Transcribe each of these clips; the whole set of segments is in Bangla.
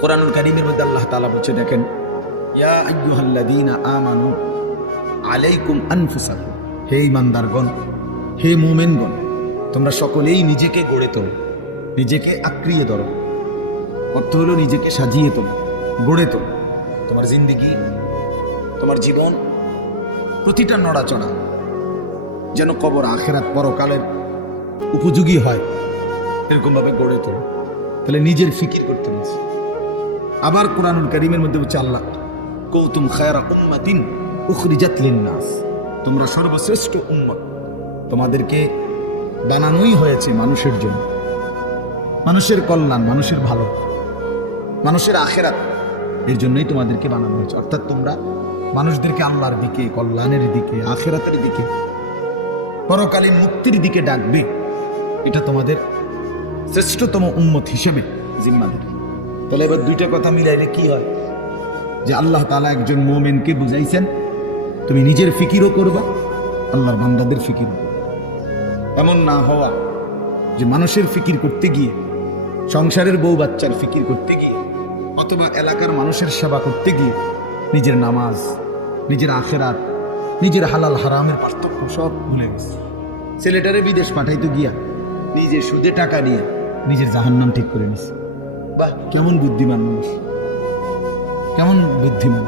কোরআনুল কারীমের মধ্যে আল্লাহ তাআলা বলছে, দেখেন, ইয়া আইয়ুহাল্লাযীনা আমানু আলাইকুম আনফুসাকুম, হে ঈমানদারগণ, হে মুমিনগণ, তোমরা সকলেই নিজেকে গড়ে তোলো, নিজেকে আঁকড়িয়ে ধরো। অর্থ হলো নিজেকে সাজিয়ে তোলো, গড়ে তোলো। তোমার জিন্দেগি, তোমার জীবন, প্রতিটা নড়াচড়া যেন কবর, আখিরাত, পরকালের উপযোগী হয়, এরকম ভাবে গড়ে তোলো। তাহলে নিজের ফিকির করতে হবে। আবার কোরআনুল কারীমের মধ্যে বলছে আল্লাহ, কুনতুম খায়রা উম্মাতিন উখরিজাত লিন-নাস, তোমরা সর্বশ্রেষ্ঠ উম্মত, তোমাদেরকে বানানোই হয়েছে মানুষের জন্য, মানুষের কল্যাণ, মানুষের ভালো, মানুষের আখিরাত, এর জন্যই তোমাদেরকে বানানো হয়েছে। অর্থাৎ তোমরা মানুষদেরকে আল্লাহর দিকে, কল্যাণের দিকে, আখিরাতের দিকে, পরকালীন মুক্তির দিকে ডাকবে। এটা তোমাদের শ্রেষ্ঠতম উম্মত হিসেবে জিম্মাদারি। তাহলে এবার দুইটা কথা মিলাইলে কি হয়, যে আল্লাহ তাআলা একজন মুমিনকে বুঝাইছেন তুমি নিজের ফিকিরও করবা, আল্লাহর বান্দাদের ফিকিরও করবা। এমন না হওয়া যে মানুষের ফিকির করতে গিয়ে, সংসারের বউ বাচ্চার ফিকির করতে গিয়ে, অথবা এলাকার মানুষের সেবা করতে গিয়ে নিজের নামাজ, নিজের আখিরাত, নিজের হালাল হারামের পার্থক্য সব ভুলে গেছে। ছেলেটারে বিদেশ পাঠাইতে গিয়া নিজে সুদে টাকা নিয়ে নিজের জাহান্নাম ঠিক করে নিছে। বাহ, কেমন বুদ্ধিমান মানুষ, কেমন বুদ্ধিমান!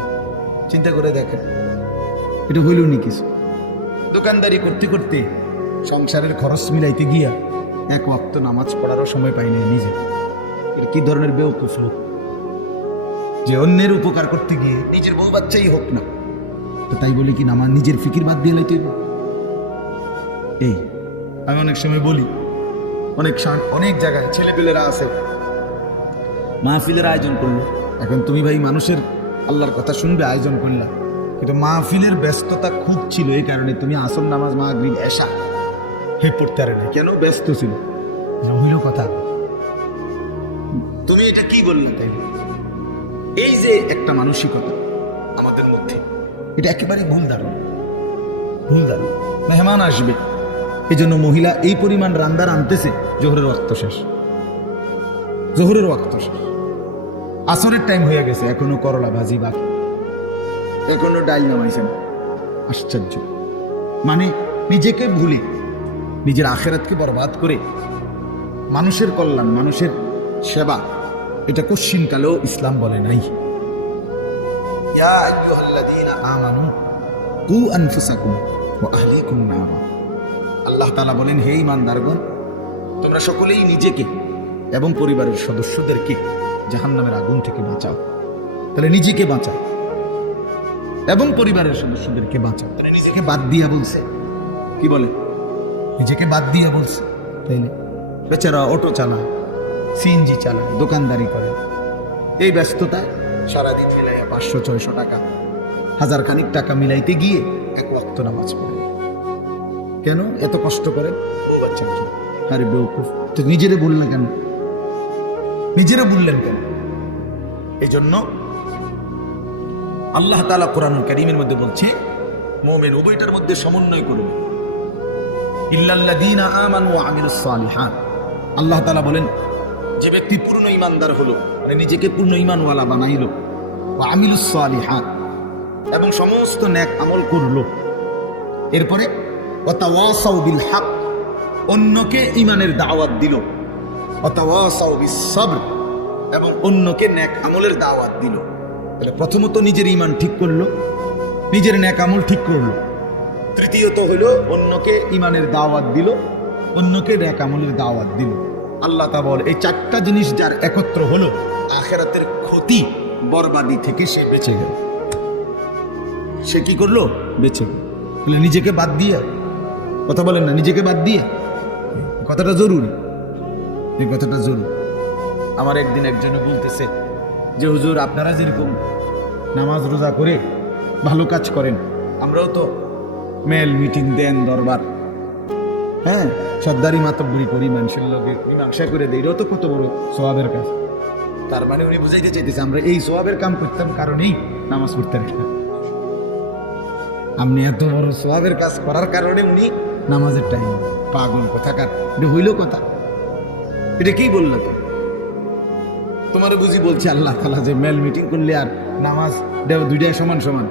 চিন্তা করে দেখেন, এটা হইল নি কিছু। দোকানদারি করতে করতে সংসারের খরচ মিলাইতে গিয়া এক ওয়াক্ত নামাজ পড়ারও সময় পাই না নিজে। এটা কি ধরনের বেওকুফ লোক, যে অন্যের উপকার করতে গিয়ে নিজের বউ বাচ্চাই হোক না, তো তাই বলি কি নামাজ নিজের ফিকির বাদ দিয়ে লাইতে। এই আমি অনেক সময় বলি, অনেক জায়গায় ছেলেপেলেরা আছে, মাহফিলের আয়োজন করলো। এখন তুমি ভাই মানুষের আল্লাহর কথা শুনবে, আয়োজন করলা, কিন্তু মাহফিলের ব্যস্ততা খুব ছিল, এই কারণে তুমি আসর নামাজ, মাগরিব, এশা পড়তে পারে না। কেন? ব্যস্ত ছিল। হইল কথা, তুমি এটা কি বললে? তাই এই যে একটা মানসিকতা আমাদের মধ্যে, এটা একেবারে ভুল ধারণা, ভুল ধারণা। মেহমান আসবে, এই জন্য মহিলা এই পরিমাণ রান্দার আনতেছে, জোহরের ওয়াক্ত শেষ, জোহরের ওয়াক্ত শেষ, আসরের টাইম হয়ে গেছে, এখনো করলা ভাজি বাকি, এখনো ডাল নামাইছে না। আশ্চর্য! মানে নিজেকে ভুলে, নিজের আখিরাতকে বরবাদ করে মানুষের কল্যাণ, মানুষের সেবা, এটা কোশ্চিনকালেও ইসলাম বলে নাই। ইয়া আইয়ুহাল্লাযীনা আমানু কু আনফুসাকুম ওয়া আহলিকুম নারা, আল্লাহ তাআলা বলেন, হে ঈমানদারগণ, তোমরা সকলেই নিজেকে এবং পরিবারের সদস্যদেরকে জাহান্নামের আগুন থেকে বাঁচাও। তাহলে নিজেকে বাঁচাও এবং পরিবারের সদস্যদেরকে বাঁচাও। তাহলে নিজেকে বাদ দিয়া বলছে, কি বলে? নিজেকে বাদ দিয়া বলছে। তাইলে বেচারা অটো চালায়, সিএনজি চালায়, দোকানদারি করে, এই ব্যস্ততায় সারাদিন মিলাইয়া 500-600 টাকা, হাজার খানিক টাকা মিলাইতে গিয়ে এক ওয়াক্ত নামাজ পড়ে। কেন এত কষ্ট করেন? ও বাচ্চা, আরে বেওকুফ, তো নিজেরে বললেন কেন? নিজেরা বললেন কেন? এই জন্য আল্লাহ তাআলা কোরআনুল কারীমের মধ্যে বলছে, মুমিন উভয়টার মধ্যে সমন্বয় করবে। ইল্লাল্লাযীনা আমানু ওয়া আমিলুস সালিহাত, আল্লাহ তাআলা বলেন, যে ব্যক্তি পূর্ণ ঈমানদার হলো, মানে নিজেকে পূর্ণ ঈমানওয়ালা বানাইলো, ওয়া আমিলুস সালিহাত, এবং সমস্ত নেক আমল করলো, এরপরে ওয়া তাওয়াসাউ বিল হক, অন্যকে ঈমানের দাওয়াত দিল, ওয়া তাওয়াসাউ বিস সবর, এবং অন্যকে নেক আমলের দাওয়াত দিল। তাহলে প্রথমত নিজের ঈমান ঠিক করলো, নিজের নেক আমল ঠিক করলো, তৃতীয়ত হলো অন্যকে ঈমানের দাওয়াত দিল, অন্যকে নেক আমলের দাওয়াত দিল। আল্লাহ তাআলা বলে, এই চারটা জিনিস যার একত্র হলো, আখিরাতের ক্ষতি, বরবাদি থেকে সে বেঁচে গেল। সে কি করলো? বেঁচে গেল। তাহলে নিজেকে বাদ দিয়ে, কথা বলেন না, নিজেকে বাদ দিয়ে, কথাটা জরুরি, এই কথাটা জরুরি। আমার একদিন একজনে বলতেছে যে, হুজুর, আপনারা যেরকম নামাজ রোজা করে ভালো কাজ করেন, আমরাও তো মেল মিটিং দেন, দরবার, হ্যাঁ, সর্দারি মাতব্বরি করি, মানুষের লোকের মীমাংসা করে দেই, এটাও তো কত বড় সওয়াবের কাজ। তার মানে উনি বুঝাইতে চাইতেছে, আমরা এই সওয়াবের কাম করতাম কারণেই নামাজ পড়তে রাখতাম। আপনি এত বড় সওয়াবের কাজ করার কারণে উনি নামাজের টাইম। পাগল কোথাকার! এটা হইল কথা? এটা কি বলল? তো তোমার বুঝি বলছে আল্লাহ তাআলা যে মেল মিটিং করলে আর নামাজ দুইটাই সমান সমান,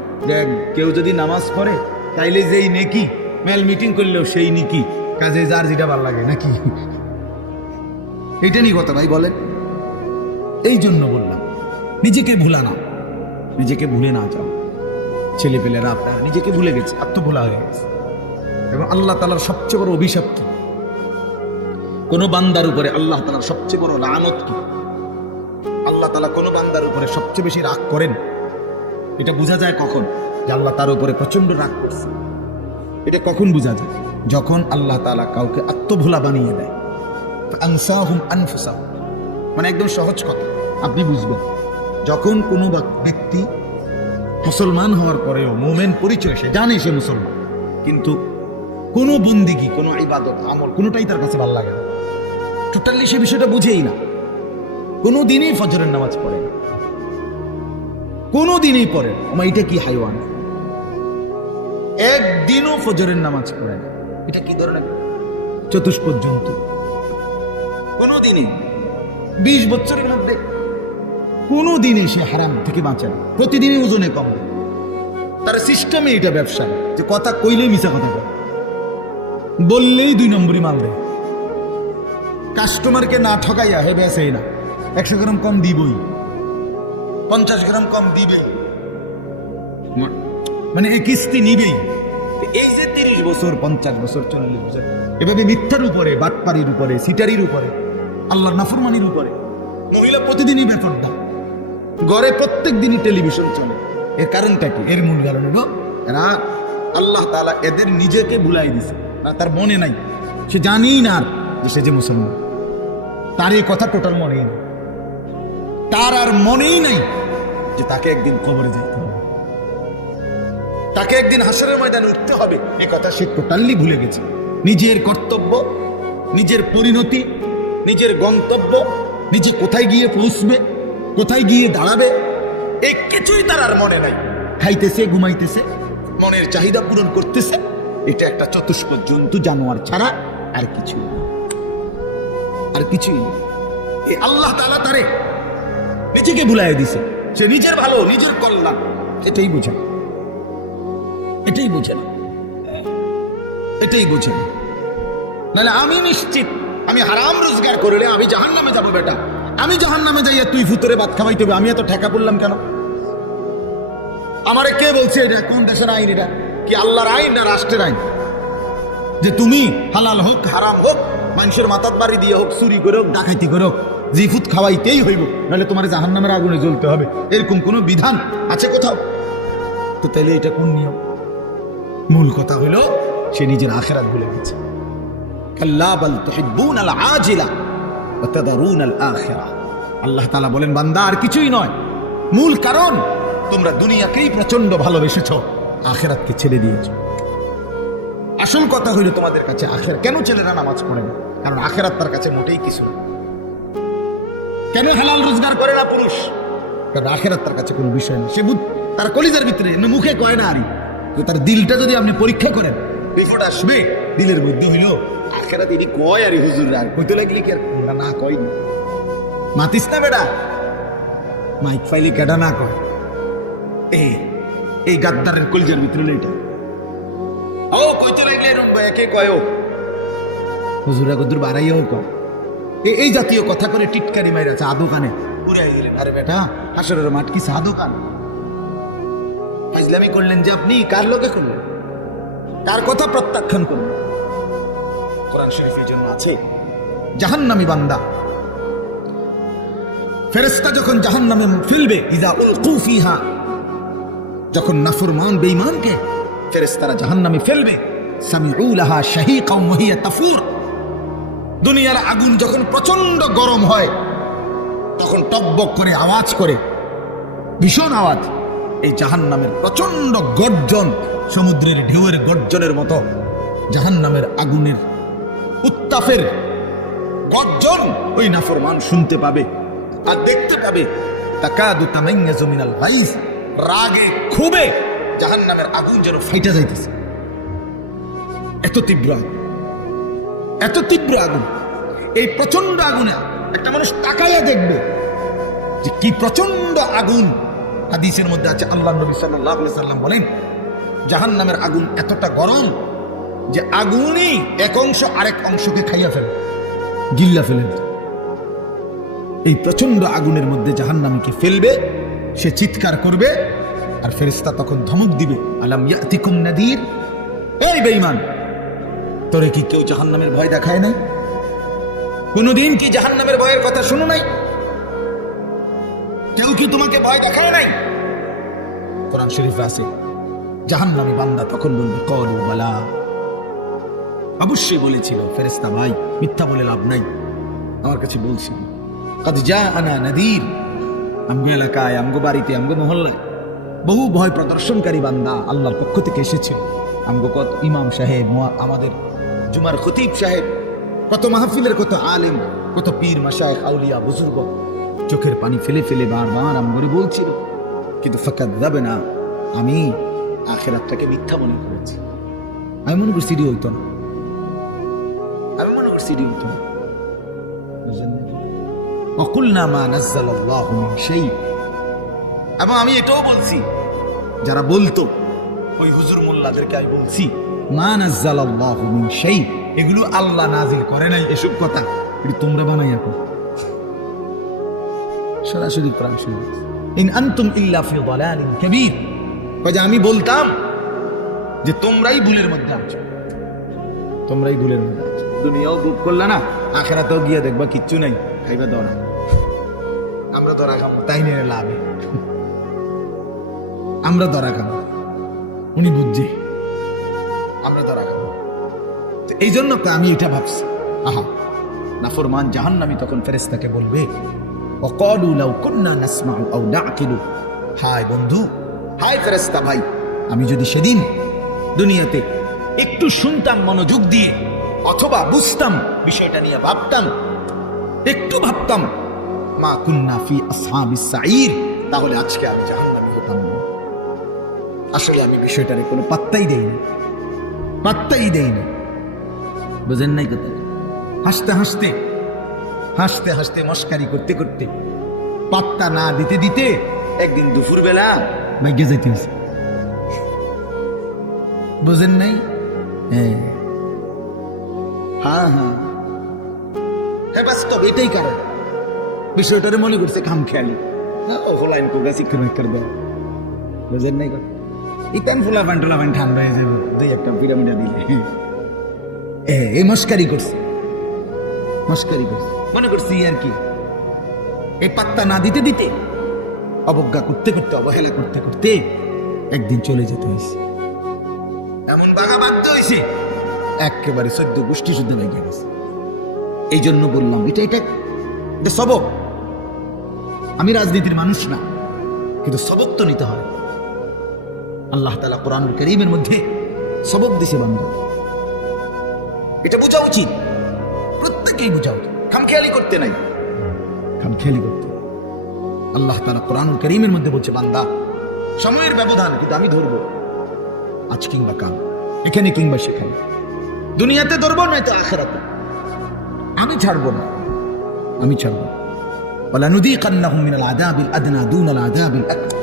কেউ যদি নামাজ পড়ে তাইলে যেই নেকি, মেল মিটিং করলেও সেই নেকি, কাজে যার যেটা ভালো লাগে নাকি? এটা নিয়ে কথা ভাই বলেন। এই জন্য বললাম নিজেকে ভুলা না, নিজেকে ভুলে না যাও। ছেলে পেলেরা আপনারা নিজেকে ভুলে গেছে, আত্মভোলা হয়ে গেছে। এবং আল্লাহ তাআলার সবচেয়ে বড় অভিশাপ কি? কোন বান্দার উপরে আল্লাহ তাআলার সবচেয়ে বড় লানত কি? আল্লাহ তাআলা কোন বান্দার উপরে সবচেয়ে বেশি রাগ করেন, এটা বোঝা যায় কখন? যে আল্লাহ তার উপরে প্রচন্ড রাগ করছে। এটা কখন বোঝা যায়? যখন আল্লাহ তাআলা কাউকে আত্মভোলা বানিয়ে দেয়। আনসাহুম আনফুসাহুম, মানে একদম সহজ কথা আপনি বুঝবেন। যখন কোনো ব্যক্তি মুসলমান হওয়ার পরেও মুমিন পরিচয়, সে জানে সে মুসলমান, কিন্তু কোনো বন্দিগি, কোনো ইবাদত আমল কোনোটাই তার কাছে ভালো লাগে না, টোটালি সে বিষয়টা বুঝেই না। কোনো দিনই ফজরের নামাজ পড়ে না, কোনো দিনই পড়ে না। এটা কি হাইওয়ান? একদিনও ফজরের নামাজ পড়ে না, এটা কি ধরনের চতুষ্পদ জন্তু? কোনো দিনই 20 বছরের মধ্যে কোনো দিনই সে হারাম থেকে বাঁচে না। প্রতিদিনই ওজনে কম, তার সিস্টেমে এটা ব্যবসা, যে কথা কইলেই মিছা কথা বলে, বললেই 2 নম্বরই মাল দেয়। কাস্টমারকে না ঠকাইয়া হে বেসেই না, 100 গ্রাম কম দিবই, 50 গ্রাম কম দিবেই, মানে এই কিস্তি নিবেই। এই যে 30 বছর 50 বছর 40 বছর এভাবে মিথ্যার উপরে, বাটপাড়ির উপরে, সিটারির উপরে, আল্লাহর নাফরমানির উপরে, মহিলা প্রতিদিনই বেতন দেয়, ঘরে প্রত্যেক দিনই টেলিভিশন চলে। এর কারণটা কি? এর মূল কারণ হলো এরা, আল্লাহ তাআলা এদের নিজেকে ভুলাই দিছে, তার মনে নাই, সে জানেই না যে সে যে মুসলমান। তার এই কথা টোটাল মনেই নেই, তার আর মনেই নাই যে তাকে একদিন কবরে যেতে হবে, তাকে একদিন হাসরের ময়দানে উঠতে হবে। এই কথা সে টোটালি ভুলে গেছে। নিজের কর্তব্য, নিজের পরিণতি, নিজের গন্তব্য, নিজে কোথায় গিয়ে পৌঁছবে, কোথায় গিয়ে দাঁড়াবে, এই কিছুই তার আর মনে নাই। খাইতেছে, ঘুমাইতেছে, মনের চাহিদা পূরণ করতেছে। এটা একটা চতুষ্পদ জন্তু, জানোয়ার ছাড়া আর কিছু, আর কিছুই। এই আল্লাহ তাআলা তারে নিজেকে ভুলাই দিছে। সে নিজের ভালো, নিজের কল্যাণ এটাই বোঝে, এটাই বোঝে না, এটাই বোঝে না। নাহলে আমি নিশ্চিত, আমি হারাম রোজগার করলে আমি জাহান্নামে যাবো। বেটা, আমি জাহান্নামে যাইয়া তুই ফুতরে ভাত খাওয়াইতে হবে, আমি এত ঠেকা পড়লাম কেন? আমারে কে বলছে এটা? কোন দেশের আইন এটা? কি আল্লাহর আইন না রাষ্ট্রের আইন? যে তুমি হালাল হোক হারাম হোক, মানুষের মাথার বাড়ি দিয়ে হোক, চুরি করে হোক, ডাকাইতি করে হোক, জিফুত খাওয়াইতেই হইব, নাহলে তোমার জাহান্নামের আগুনে জ্বলতে হবে, এরকম কোন বিধান আছে কোথাও? তো তাহলে এটা কোন নিয়ম? মূল কথা হলো সে নিজের আখিরাত ভুলে গেছে। কাল্লা বাল তুহিব্বুনাল আজিলা ওয়া তাদারুনাল আখিরা। আল্লাহ তাআলা বলেন, বান্দা আর কিছুই নয়, মূল কারণ তোমরা দুনিয়াকেই প্রচন্ড ভালোবেসেছো, আখিরাতকে ছেড়ে দিয়েছো। আসল কথা হইল তোমাদের কাছে আখিরাত। কেন ছেলেরা নামাজ পড়ে না? কারণ আখিরাত তার কাছে মোটেই কিছু না। কেন হালাল রোজগার করে না পুরুষ? কারণ আখিরাত তার কাছে কোনো বিষয় না। সে তার কলিজার ভিতরে, মুখে কয় না, আরই তার দিলটা যদি আপনি পরীক্ষা করেন, রিপোর্ট আসবে দিলের মধ্যে হইল আখিরাত। এটি কয় আরই হুজুর, আর কইতে লাগলি কি আর না কয় মাতিস না বেটা, মাইক ফাইলি কেডা না কয়। এই গাদ্দারের কলিজার ভিতরে এটা ও কইতে লাগলে এরকম একে কয় হুজুরা গদুর বাড়াইও কয়। এই জাতীয় কথা করে টিটকারি মাইরা চা দোকানে উড়াই দিলেন। আরে বেটা, হাসরের মাঠ কি চা দোকান? ইসলামী করলেন যে আপনি, কার লোকে করলেন? কার কথা প্রত্যাখ্যান করলেন? কোরআন শরীফের জন্য আছে জাহান্নামী বান্দা, ফেরেশতা যখন জাহান্নামে ফেলবে, ইযা উলকু ফিহা, যখন নাফরমান বেঈমানকে ফেরেশতারা জাহান্নামে ফেলবে, সামিউ লাহা শাহীকাম ওয়া হিয়া তাফুর। দুনিয়ার আগুন যখন প্রচন্ড গরম হয়, তখন টকবক করে আওয়াজ করে, ভীষণ আওয়াজ। এই জাহান্নামের প্রচন্ড গর্জন, সমুদ্রের ঢেউয়ের গর্জনের মতো জাহান্নামের আগুনের উত্তাপের গর্জন ওই নাফরমান শুনতে পাবে আর দেখতে পাবে। তাকাদু তামাইয়াজু মিনাল গাইজ, রাগে ক্ষোভে জাহান্নামের আগুন যেন ফাইটা যাইতেছে। এত তীব্র, এত তীব্র আগুন। এই প্রচন্ড আগুনে একটা মানুষ তাকাইয়া দেখবে, যে কি প্রচন্ড আগুন। হাদিসের মধ্যে আছে আল্লাহ নবী সাল্লাল্লাহু আলাইহি সাল্লাম বলেন জাহান্নামের আগুন এতটা গরম যে আগুনই এক অংশ আরেক অংশকে খাইয়া ফেলে, গিল্লা ফেলে। এই প্রচন্ড আগুনের মধ্যে জাহান্নামীকে ফেলবে, সে চিৎকার করবে, আর ফেরেশতা তখন ধমক দিবে, আলাম ইয়াতিকুম নাদির, এই বেঈমান তোরে কি কেউ জাহান্নামের ভয় দেখায় নাই? কোনদিন কি জাহান্নামের ভয়ের কথা শুনো নাই? কেউ কি তোমাকে ভয় দেখায় নাই? কোরআন শরীফে আছে জাহান্নামী বান্দা তখন বলবে ক্বালু বালা, অবশ্যই বলেছিল ফেরেশতা ভাই, মিথ্যা বলে লাভ নাই, আমার কাছে বলছি। কাদ জাআনা নাদির, আমগো এলাকায়, আমগো বাড়িতে, আমগো মহল্লায় বহু ভয় প্রদর্শনকারী বান্দা আল্লাহর পক্ষ থেকে এসেছে। আমগো কত ইমাম সাহেব, আমাদের জুমার খতিব সাহেব, কত মাহফিলের কত আলেম, কত পীর মাশায়েখ আউলিয়া বুজুর্গ চোখের পানি ফেলে ফেলে বারবার আমগরে বলছিল, কিন্তু ফাকাযাবনা, আমি আখিরাতটাকে মিথ্যা মনে করেছি। আমি মনে করছি এটি হইতো না, আমি মনে করছি এটি হইতো না। ওয়াকুলনা মা নাযালাল্লাহু মিন শাই, এবং আমি এটাও বলছি, যারা বলতো ওই হুজুর মোল্লাদেরকে আমি বলছি মা নাযালাল্লাহু মিন শাই, এগুলো আল্লাহ নাজিল করে নাই, এসব কথা এটি তোমরা বানাই এখন। সরাসরি কোরআন শরীফ, ইন আনতুম ইল্লা ফি দালালিন কাবীর, কাজে আমি বলতাম যে তোমরাই ভুলের মধ্যে আছো, তোমরাই ভুলের মধ্যে আছো। দুনিয়াও ভোগ করলা না, আখিরাতেও গিয়ে দেখবা কিচ্ছু নাই, খাইবা ধরা, আমরা ধরা খাবো, তাই নিয়ে লাভে আমরা ধরা খাবো, উনি বুঝছে আমরা ধরা খাবো। এই জন্য আমি এটা ভাবছি, আহা নাফরমান জাহান্নামী তখন ফেরেশতাকে বলবে ওয়াকালু লাউ কুননা নাসমাউ আও নাআকিলু, হায় বন্ধু, হায় ফেরেশতা ভাই, আমি যদি সেদিন দুনিয়াতে একটু শুনতাম মনোযোগ দিয়ে, অথবা বুঝতাম বিষয়টা নিয়ে ভাবতাম, একটু ভাবতাম, মা কুননা ফি আসহাবিস সাঈর, তাহলে আজকে আমি জাহান্নামী হতাম না। আসলে আমি বিষয়টারে কোনো পাত্তাই দেইনি, পাত্তাই দেইনি, বুঝেন নাই কথা? হাসতে হাসতে হাসতে হাসতে মস্কারি করতে করতে, পাত্তা না দিতে দিতে একদিন দুপুর বেলা ভাগ্যে যেতে হয়েছে, বুঝেন নাই? হ্যাঁ হ্যাঁ হ্যাঁ, বাস্তব এটাই কারণ। বিষয়টারে মনে করছে খাম খেয়ালি, ওলাইন কোগা শিক্ষা দেয়, বুঝেন নাই কথা? ইতান ফুলা পান্টলা পান ঠান্ডা হয়ে যাবে দুই একটা পিরামিডা দিলে, এই মস্কারি করছে, মস্কারি করছে, মনে করছি আর কি। এই পাত্তা না দিতে দিতে, অবজ্ঞা করতে করতে, অবহেলা করতে করতে একদিন চলে যেতে হয়েছে, এমন বাঘা বাঁধতে হয়েছে একেবারে 14 গোষ্ঠী শুদ্ধ লেগে গেছে। এই জন্য বললাম এটা এটা সবক। আমি রাজনীতির মানুষ না, কিন্তু সবক তো নিতে হয়। আল্লাহ তাআলা কোরআনুল কারীমের মধ্যে সবক দিছে বান্দা, এটা বোঝা উচিত, প্রত্যেকেই বোঝা উচিত, খামখেয়ালি করতে নাই, খামখেয়ালি করতে। আল্লাহ তাআলা কোরআনুল কারীমের মধ্যে বলছে বান্দা সময়ের ব্যবধান কিন্তু আমি ধরবো, আজ কিংবা কাল, এখানে কিংবা সেখানে, দুনিয়াতে ধরবো নয়তো আখিরাতে, আমি ছাড়বো না, আমি ছাড়বো। ওয়ালা নুযীকান্নাহুম মিনাল আযাবিল আদনা দুনাল আযাবিল আকবার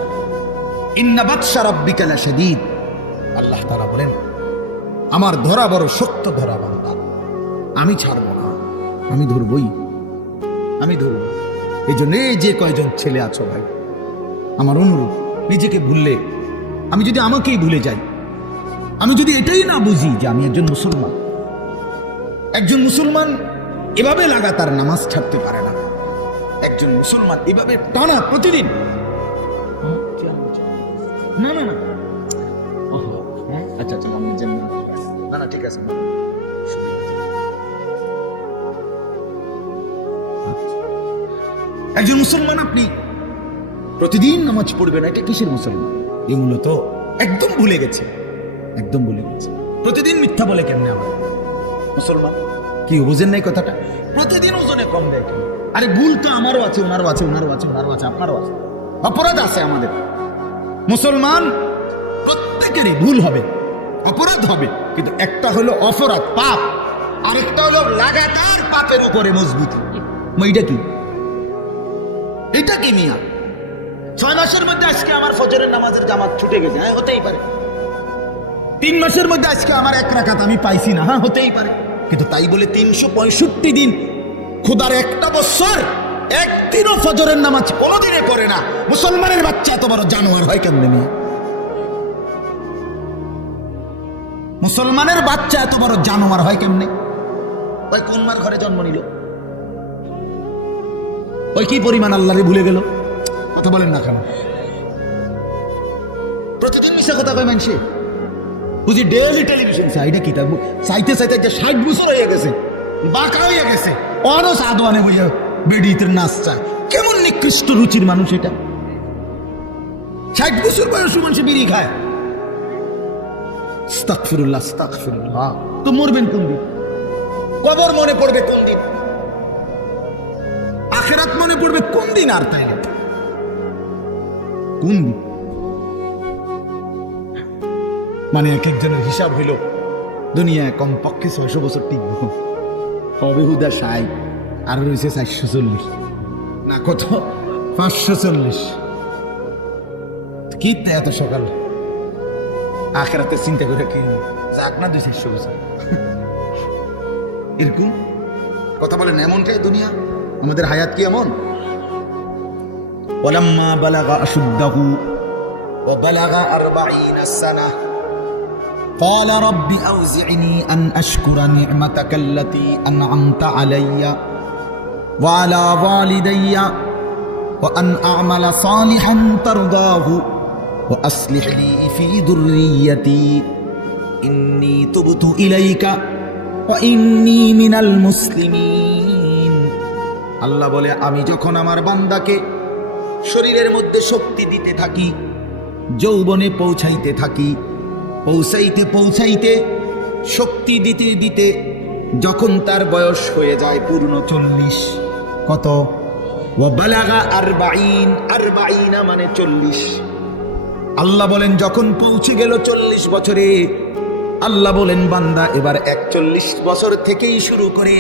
ইন্না বাতশা রাব্বিকা লাশাদীদ। আল্লাহ তাআলা বলেন আমার ধরা বড় শক্ত ধরা বান্দা, আমি ছাড়বো না, আমি ধরবই, আমি ধরব। এই জন্য যে কয়জন ছেলে আছো ভাই, আমার অনুরোধ, নিজেকে ভুললে, আমি যদি আমাকেই ভুলে যাই, আমি যদি এটাই না বুঝি যে আমি একজন মুসলমান, একজন মুসলমান এভাবে লাগাতার নামাজ ছাড়তে পারে না, একজন মুসলমান এভাবে টানা প্রতিদিন, না না না, আচ্ছা আচ্ছা, না না ঠিক আছে, একজন মুসলমান আপনি প্রতিদিন নামাজ পড়বেন, এটা কিসের মুসলমান? এই মূলত একদম ভুলে গেছে, একদম ভুলে গেছে। প্রতিদিন মিথ্যা বলে কেমনে আমার মুসলমান? কি বুঝেন নাই কথাটা? প্রতিদিন ওজনে কম দেয় কেন? আরে ভুল তো আমারও আছে, ওনারও আছে, ওনারও আছে, ওনারও আছে, আপনারও আছে, অপরাধ আছে আমাদের। মুসলমান প্রত্যেকেরই ভুল হবে, অপরাধ হবে, কিন্তু একটা হলো অপরাধ পাপ, আরেকটা হলো লাগাতার পাপের উপরে মজবুত। এইটা কি? এটা কি মিয়া? 6 মাসের মধ্যে আজকে আমার ফজরের নামাজের জামাত ছুটে গেছে, হ্যাঁ হতেই পারে। 3 মাসের মধ্যে আজকে আমার 1 রাকাত আমি পাইছি না, হ্যাঁ হতেই পারে। কিন্তু তাই বলে 365 দিন খোদার একটা বছর একদিনও ফজরের নামাজ কোনোদিনে করে না মুসলমানের বাচ্চা এত বড় জানোয়ার হয় কেমনে মিয়া? মুসলমানের বাচ্চা এত বড় জানোয়ার হয় কেমনে? ওই কোন মার ঘরে জন্ম নিল? ওই কি পরিমাণ আল্লাহরে ভুলে গেল? কথা বলেন না কেন? প্রতিদিন মিশা কথা কয় মানুষে, বুঝি ডেইলি টেলিভিশন চাইটা কি থাকবো, চাইতে চাইতে 60 বছর হয়ে গেছে, বাঁকা হয়ে গেছে, অরও সাদওয়ানে বুঝে বেডিতে নাচ চায়। কেমন নিকৃষ্ট রুচির মানুষ এটা! 60 বছর বয়সী মানুষ বিড়ি খায়। আস্তাগফিরুল্লাহ, আস্তাগফিরুল্লাহ। তো মরবেন কোন দিন? কবর মনে পড়বে কোন দিন? আখিরাত মনে পড়বে কোন দিন? আর তাই না কোন দিন? মানে এক একজনের হিসাব হইল দুনিয়ায় কমপক্ষে 600 বছর টিকব, হবে হুদা 60, আর রয়েছে 440 না কত 540। কি এত সকাল আখিরাতে চিন্তা করে কি যাক না 200 বছর এরকম কথা বলেন। এমনটাই দুনিয়া, আমাদের হায়াত কি এমন? ওয়ালাম্মা বালাগা আশুদ্দাহু ওয়া বালাগা 40 সানা قال رب أوزعني أن أشكر نعمتك التي أنعمت علي وعلى والدي وأن أعمل صالحا ترضاه وأصلح لي في ذريتي إني تبت إليك وإني من المسلمين। আল্লাহ বলে, আমি যখন আমার বান্দাকে শরীরের মধ্যে শক্তি দিতে থাকি, যৌবনে পৌঁছাইতে থাকি, পৌঁছাইতে পৌঁছাইতে শক্তি দিতে দিতে যখন তার বয়স হয়ে যায় পূর্ণ 40, কত? ওয়া বালাগা 40, 40 মানে 40। আল্লাহ বলেন যখন পৌঁছে গেল 40 বছরে, আল্লাহ বলেন বান্দা এবার 41 বছর থেকেই শুরু করে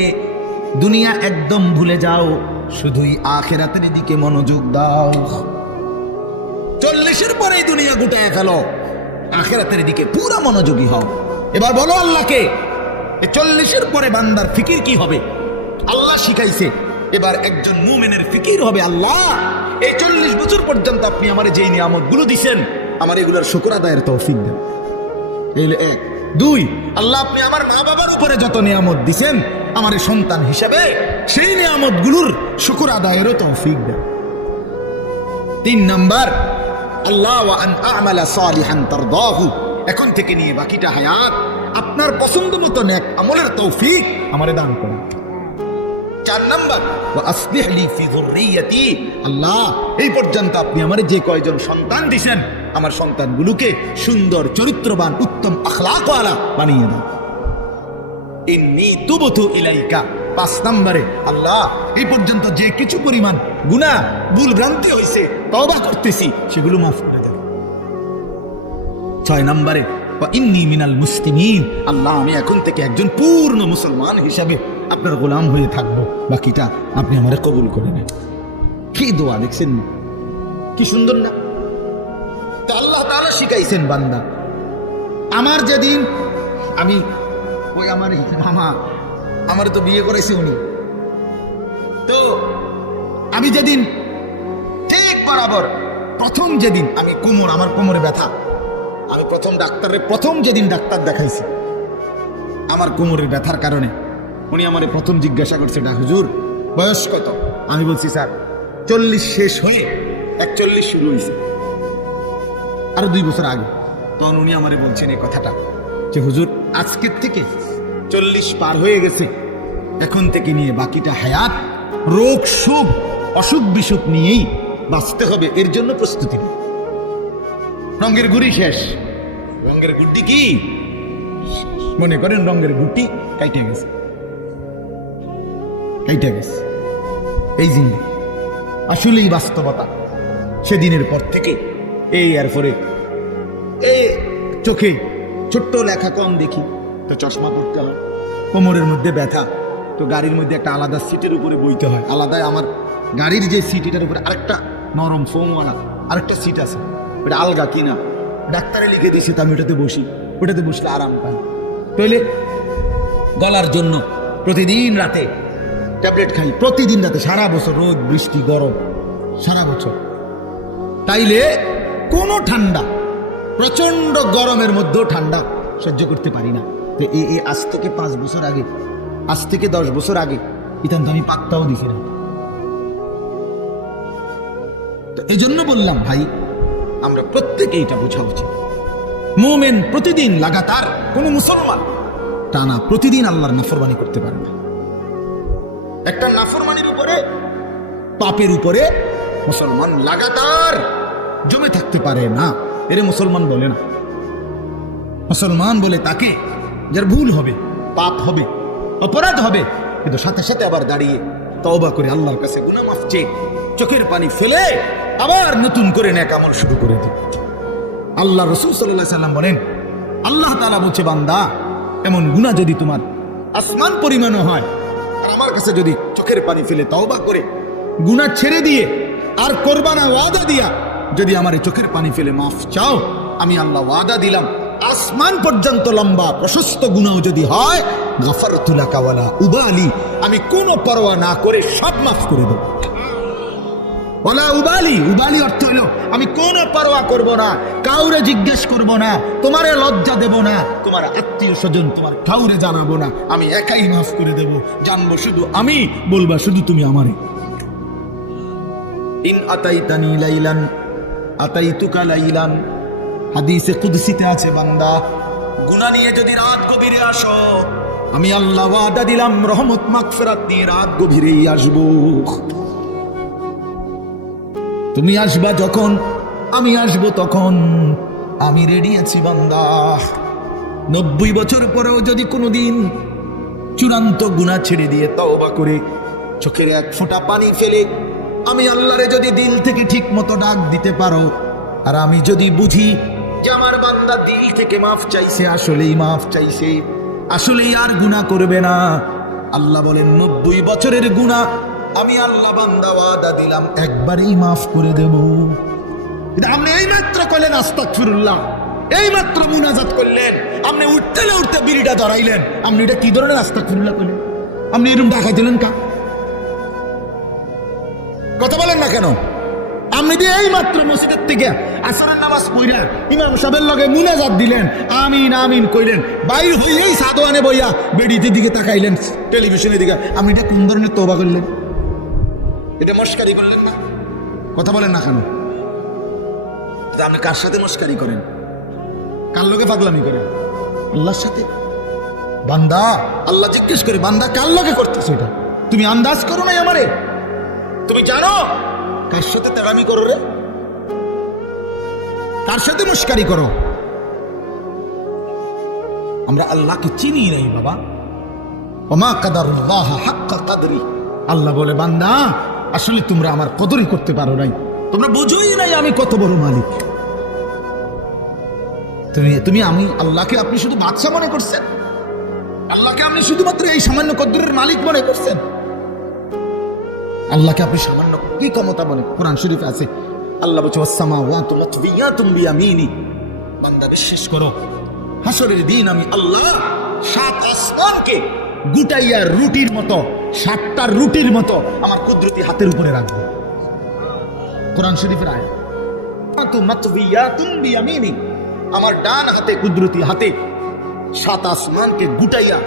দুনিয়া একদম ভুলে যাও, শুধুই আখিরাতের দিকে মনোযোগ দাও। 40-এর পরেই দুনিয়া গুটায় ফেলো, আখিরাতের দিকে পুরো মনোযোগী হও। এবার বলো আল্লাহকে, 40-এর পরে বান্দার ফিকির কি হবে? আল্লাহ শিখাইছে এবার একজন মুমিনের ফিকির হবে, আল্লাহ এই 40 বছর পর্যন্ত আপনি আমার যেই নিয়ামতগুলো দিছেন, আমার এগুলোর শুকর আদায়ের তৌফিক দেন। এই 1 2 আল্লাহ আপনি আমার মা বাবার উপরে যত নিয়ামত দিছেন, আমার সন্তান হিসেবে সেই নিয়ামতগুলোর শুকর আদায়েরও তৌফিক দেন। 3 নাম্বার, আল্লাহ ওয়া আন আ'মালা সালিহান তারদাহু, এখন থেকে নিয়ে বাকিটা হায়াত আপনার পছন্দ মতো নেক আমলের তৌফিক আমারে দান করুন। 4 নাম্বার, ওয়া আসলিহ লি ফি যুররিয়াতি, আল্লাহ এই পর্যন্ত আপনি আমারে যে কয়জন সন্তান দিবেন, আমার সন্তানগুলোকে সুন্দর চরিত্রবান উত্তম আখলাকওয়ালা বানিয়ে দাও। ইন্নী তুবতু ইলাইকা, 5 নম্বরে, আল্লাহ এই পর্যন্ত যে কিছু পরিমাণ গুনাহ ভুল ভ্রান্তি হয়েছে তওবা করতেছি, সেগুলো মাফ করে দেন। 6 নম্বরে, ওয়া ইন্নী মিনাল মুসলিমিন, আল্লাহ আমি এখন থেকে একজন পূর্ণ মুসলমান হিসাবে আপনার গোলাম হয়ে থাকবো, বাকিটা আপনি আমারে কবুল করে নেন। কি দোয়া দেখছেন, কি সুন্দর না? তো আল্লাহ তাআলা শিখাইছেন বান্দা, আমার যেদিন আমি ওই আমার মামা আমার তো বিয়ে করেছে উনি, তো আমি যেদিন ঠিক বরাবর প্রথম যেদিন আমি আমার কোমরে ব্যথা, আমি প্রথম যেদিন ডাক্তার দেখাইছি আমার কোমরের ব্যথার কারণে, উনি আমারে প্রথম জিজ্ঞাসা করছে, হুজুর বয়স কত? আমি বলছি স্যার 40 শেষ হয়ে 41 শুরু হয়েছে, আরো 2 বছর আগে। তখন উনি আমারে বলছেন এই কথাটা যে হুজুর আজকের থেকে 40 পার হয়ে গেছে, এখন থেকে নিয়ে বাকিটা হায়াত রোগ সুখ অসুখ বিসুখ নিয়েই বাঁচতে হবে, এর জন্য প্রস্তুতি নিন। রঙের গুড়ি শেষ, রঙের গুড্ডি কি মনে করেন? রঙের গুটি কাইটে গেছে, এই জিনিস আসলেই বাস্তবতা। সেদিনের পর থেকে এই এরপরে এই চোখে ছোট্ট লেখা কম দেখি, তো চশমা পড়তে হয়। কোমরের মধ্যে ব্যথা, তো গাড়ির মধ্যে একটা আলাদা সিটের উপরে বইতে হয়, আলাদাই আমার গাড়ির যে সিট এটার উপরে আরেকটা নরম ফোমওয়ালা আরেকটা সিট আছে, ওটা আলগা কিনা ডাক্তারে লিখে দিয়েছে, তো আমি ওটাতে বসি, ওটাতে বসলে আরাম পাই। তাহলে গলার জন্য প্রতিদিন রাতে ট্যাবলেট খাই, প্রতিদিন রাতে, সারা বছর রোদ বৃষ্টি গরম সারা বছর। তাইলে কোনো ঠান্ডা, প্রচন্ড গরমের মধ্যেও ঠান্ডা সহ্য করতে পারি না। তো এই আজ থেকে 5 বছর আগে, আজ থেকে 10 বছর আগে ইতান তো আমি পাত্তাও দিছি না। তো এই জন্য বললাম ভাই, আমরা প্রত্যেকে এটা বোঝা উচিত। মুমিন প্রতিদিন লাগাতার, কোন মুসলমান টানা প্রতিদিন আল্লাহর নাফরমানি করতে পারে না। একটা নাফরমানির উপরে, পাপের উপরে মুসলমান লাগাতার জমে থাকতে পারে না। এর মুসলমান বলে না। মুসলমান বলে তাকে যার ভুল হবে, পাপ হবে, অপরাধ হবে, কিন্তু সাথে সাথে আবার দাঁড়িয়ে তওবা করে আল্লাহর কাছে গুনাহ মাফ চেয়ে চোখের পানি ফেলে আবার নতুন করে নেক আমল শুরু করে দেয়। আল্লাহ রাসূল সাল্লাল্লাহু আলাইহি সাল্লাম বলেন, আল্লাহ তাআলা বলছে, বান্দা এমন গুনাহ যদি তোমার আসমান পরিমাণও হয়, আর আমার কাছে যদি চোখের পানি ফেলে তওবা করে গুনাহ ছেড়ে দিয়ে আর করবা না ওয়াদা দিয়া যদি আমার এই চোখের পানি ফেলে মাফ চাও, আমি আল্লাহ ওয়াদা দিলাম আসমান পর্যন্ত লম্বা প্রশস্ত গুনাহ যদি হয়, গফারতু লাকা ওয়ালা উবালি, আমি কোনো পরোয়া না করে সব মাফ করে দেব। ওয়ালা উবালি, উবালি অর্থ হলো আমি কোনো পরোয়া করব না, কাউরে জিজ্ঞেস করব না, তোমারে লজ্জা দেব না, তোমার আত্মীয় স্বজন তোমার কাউরে জানাবো না, আমি একাই মাফ করে দেব, জানবো শুধু আমি, বলবা শুধু তুমি আমারে। ইন আতাইতানি লাইলান আতাইতুকা লাইলান, হাদিসে কুদসিতে আছে, বান্দা গুনাহ নিয়ে যদি রাত গভীরে আসো, আমি আল্লাহ ওয়াদা দিলাম রহমত মাগফিরাত নিয়ে রাত গভীরেই আসবো। তুমি আসবা যখন, আমি আসবো তখন, আমি রেডি আছি বান্দা। 90 বছর পরেও যদি কোনোদিন চূড়ান্ত গুনাহ ছেড়ে দিয়ে তওবা করে চোখের এক ফোঁটা পানি ফেলে আমি আল্লাহরে যদি দিল থেকে ঠিক মতো ডাক দিতে পারো, আর আমি যদি বুঝি যে আমার বান্দা দিল থেকে মাফ চাইছে, আসলেই মাফ চাইছে, আসলেই আর গুনাহ করবে না, আল্লাহ বলেন 90 বছরের গুনাহ আমি আল্লাহ বান্দা ওয়াদা দিলাম একবারই মাফ করে দেব। আপনি এই মাত্র কইলেন আস্তাগফিরুল্লাহ, এই মাত্র মুনাজাত করলেন, আপনি উঠতে না উঠতে বিড়িটা ধরাইলেন, আপনি এটা কি ধরনের আস্তাগফিরুল্লাহ করলেন? আপনি এরকম ঢাকাই দিলেন কা? কথা বলেন না কেন? আপনি দিয়ে এই মাত্র মসজিদের থেকে আসরের নামাজ পড়া ইমাম সাহেবের লগে মুনাজাত দিলেন, আমিন আমিন কইলেন, বাইর হইলেই সাদওয়ানে বইয়া বেডিতে দিকে তাকাইলেন, টেলিভিশনের দিকে, আপনি এটা কোন ধরনের তওবা করলেন? এটা মস্কারি করলেন না? কথা বলেন না কেন? আপনি কার সাথে মস্কারি করেন? কার লোকে পাগলামি করেন? আল্লাহর সাথে। বান্দা, আল্লাহ জিজ্ঞেস করে, বান্দা কার লোকে করতেছ এটা? তুমি আন্দাজ করো নাই আমারে? তুমি জানো কার সাথে তেড়ামি করো রে? কার সাথে মস্কারি করো? আমরা আল্লাহকে চিনি নাই বাবা। ওমা কাদারুল্লাহ হাক্কা কাদরি, আল্লাহ বলে, বান্দা আসলে তোমরা আমার কদরই করতে পারো নাই, তোমরা বুঝোই নাই আমি কত বড় মালিক। তুমি আমি আল্লাহকে আপনি শুধু বাদশা মনে করছেন, আল্লাহকে আপনি শুধুমাত্র এই সামান্য কদরের মালিক মনে করছেন, আল্লাহকে আপনি সামান্য কি ক্ষমতা মনে। কোরআন শরীফে আছে, আল্লাহ বলছে ওয়াসসামাওয়াতু মাতবিয়াতুম বিয়ামিনি, বান্দা বিশ্বাস করো হাসরের দিন আমি আল্লাহ 7 আসমানকে গুটাইয়া রুটির মতো, 7টা রুটির মতো আমার কুদরতি হাতের উপরে রাখবো। কোরআন শরীফের আয়াত, মাতবিয়াতুম বিয়ামিনি, আমার ডান হাতে কুদরতি হাতে 7 আসমানকে গুটাইয়া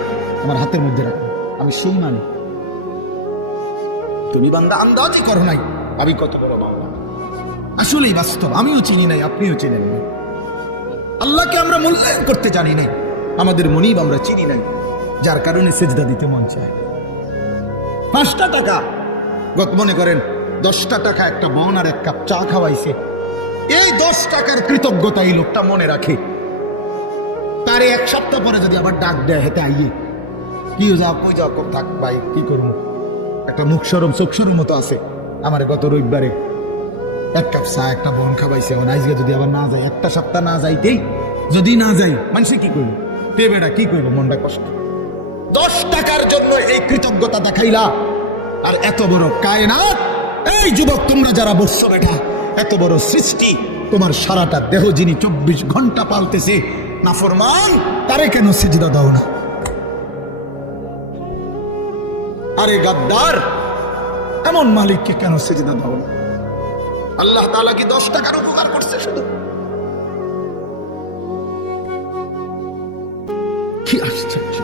আমার হাতের মধ্যে রাখবো। আমি সেই মানি। তুমি বান্দা আন্দাজই করো নাই আমি কত বড় বাবা। আসলেই বাস্তব, আমিও চিনি নাই, আপনিও চিনেন না। আল্লাহকে আমরা মূল্যায়ন করতে জানি নাই, আমাদের মনিব আমরা চিনি নাই, যার কারণে সেজদা দিতে মন চায়। 5টা টাকা, মনে করেন 10টা টাকা একটা বোন আর 1 কাপ চা খাওয়াইছে, এই 10 টাকার কৃতজ্ঞতা এই লোকটা মনে রাখে। তারে 1 সপ্তাহ পরে যদি আবার ডাক দেয়, হেতে আইয়ে কি যাও কই যাও, থাক ভাই কি করবো, একটা মুখ সরম চোখ সরম মতো আছে। আমার গত রবিবারে 1 কাপ চা একটা বোন খাওয়াইছে, আমার আজকে যদি আবার না যায়, একটা সপ্তাহ না যাইতেই যদি না যাই, মানুষে কি করবো? তে বেটা কি করবো, মনটা কষ্ট। 10 টাকার জন্য এই কৃতজ্ঞতা দেখাইলা, আর এত বড় কায়নাত, এই যুবক তোমরা যারা বসছো বেটা, এত বড় সৃষ্টি, তোমার সারাটা দেহ যিনি 24 ঘন্টা পালতেছে, নাফরমান তারে কেন সিজদা দাও না? আরে গাদ্দার, এমন মালিককে কেন সিজদা দাও না? আল্লাহ তাআলা কি 10 টাকার উপকার করছে শুধু? কি আশ্চর্য!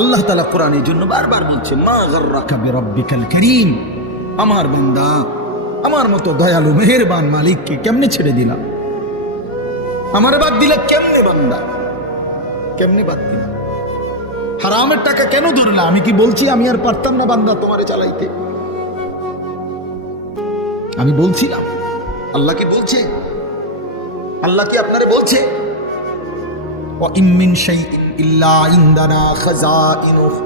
আল্লাহ তাআলা কোরআনের জন্য বারবার বলছে, মা গাররাকা বিরাব্বিকাল কারীম, আমার বান্দা, আমার মতো দয়ালু মেহেরবান মালিককে কেমনে ছেড়ে দিলাম? আমার বাদ দিলা কেমনে বান্দা? কেমনে বাদ দিলাম? হারামের টাকা কেন ধরলা? আমি কি বলছি আমি আর পারতাম না বান্দা তোমারে চালাইতে? আমি বলছিলাম? আল্লাহ কি বলছে? আল্লাহ কি আপনারে বলছে ওয়া ইম মিন শাইইন ইল্লা ইনদানা খাযাইনুহু?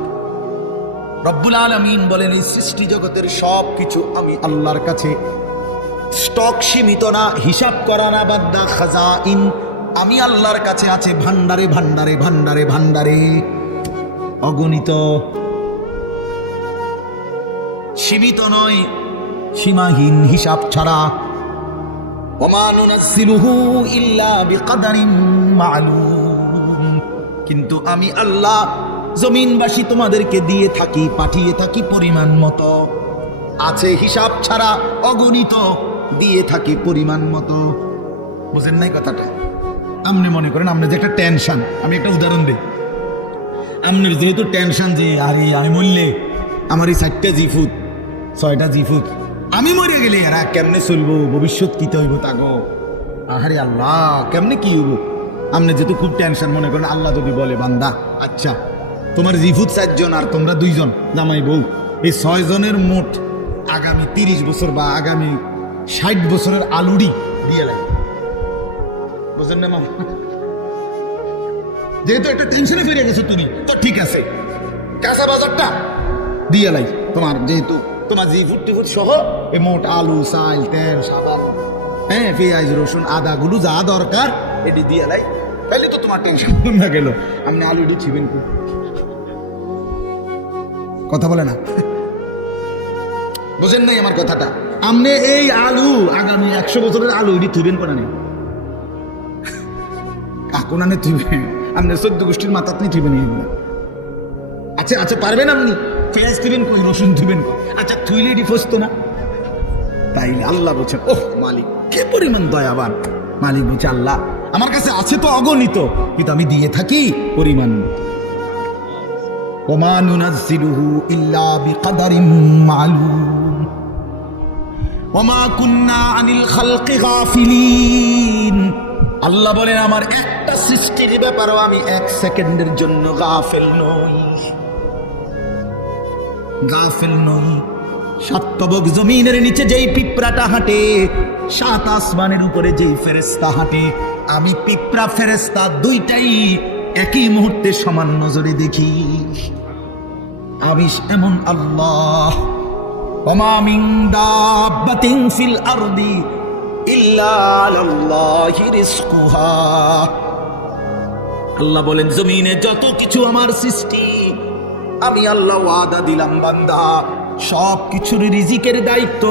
রব্বুল আলামিন বলেন, এই সৃষ্টি জগতের সব কিছু আমি আল্লাহর কাছে, স্টক সীমিত না, হিসাব করা না বান্দা, খাযাইন আমি আল্লাহর কাছে আছে ভান্ডারে ভান্ডারে ভান্ডারে ভান্ডারে, অগণিত, সীমিত নয়, সীমাহীন, হিসাব ছাড়া। ওমা নুনাজ্জিলুহু ইল্লা বিকদারিন মা'লুম, কিন্তু আমি আল্লাহ জমিনবাসী তোমাদেরকে দিয়ে থাকি, পাঠিয়ে থাকি পরিমাণ মতো, আছে হিসাব ছাড়া, অগণিত, দিয়ে থাকি পরিমাণ মতো। বুঝেন নাই কথাটা? আপনি মনে করেন আপনার যে একটা টেনশন, আমি একটা উদাহরণ দিই, আপনার যেহেতু টেনশন যে আরে আমি মরলে আমার এই 4টা জিফুত 6টা জিফুত, আমি মরে গেলে এরা কেমনে চলবো, ভবিষ্যৎ কি হইব তাগো, আহারে আল্লাহ কেমনে কি হইব? আপনি যেহেতু খুব টেনশন, মনে করেন আল্লাহ যদি বলে, বান্দা আচ্ছা তোমার জিফুত 4 জন আর তোমরা 2 জন জামাই বউ, এই 6 জনের মোট আগামী 30 বছর বা আগামী 60 বছরের আলুড়ি দিয়ে লাগে। বুঝলেন না মামা? যেহেতু একটা টেনশনে ফিরে গেছো তুমি, তো ঠিক আছে, কাঁচা বাজারটা দিয়ে লাই তোমার, যেহেতু তোমার জিফুট টিফুট সহ এই মোট আলু, চাল, তেল, সাবান, হ্যাঁ, পেঁয়াজ, রসুন, আদা গুলো যা দরকার এটি দিয়ে লাই, তাহলে তো তোমার টেনশন না গেল। আপনি আলুটি ছিবেন কি? কথা বলে না, বুঝেন নাই আমার কথাটা? আপনি এই আলু আগামী 100 বছরের আলু এটি থুবেন কোনা নেই, কাকুনানে থুবেন, আপনি 14 গোষ্ঠীর মাথা আপনি থুবেন এগুলো। আচ্ছা আচ্ছা, পারবেন আপনি? পেঁয়াজ থুবেন কই, রসুন থুবেন কই? আচ্ছা থুইলে এটি ফসতো না? তাইলে আল্লাহ বলছেন, ওহ মালিক কে পরিমাণ দয়াবান। মালিক বলছে, আল্লাহ আমার কাছে আছে তো অগণিত, কিন্তু আমি দিয়ে থাকি পরিমাণ। ওমা নুনাজ্জিলুহু ইল্লা বিকদারিন মা'লুম ওমা কুন্না আনিল খালকি গাফিলিন। আল্লাহ বলেন, আমার একটা সৃষ্টির ব্যাপারও আমি 1 সেকেন্ডের জন্য গাফেল নই, গাফেল নই। 7 তবক জমিনের নিচে যেই পিঁপড়াটা হাঁটে, 7 আসমানের উপরে যেই ফেরেশতা হাঁটে, আমি পিঁপড়া ফেরেশতা দুইটাই একই মুহূর্তে সমান নজরে দেখি। আমি এমন আল্লাহ। ওমা মিন দাব্বাতিন ফিল আরদি ইল্লা আলাল্লাহি রিজকুহা। আল্লাহ বলেন, জমিনে যত কিছু আমার সৃষ্টি, আমি আল্লাহ ওয়াদা দিলাম বান্দা, সব কিছুর রিজিকের দায়িত্ব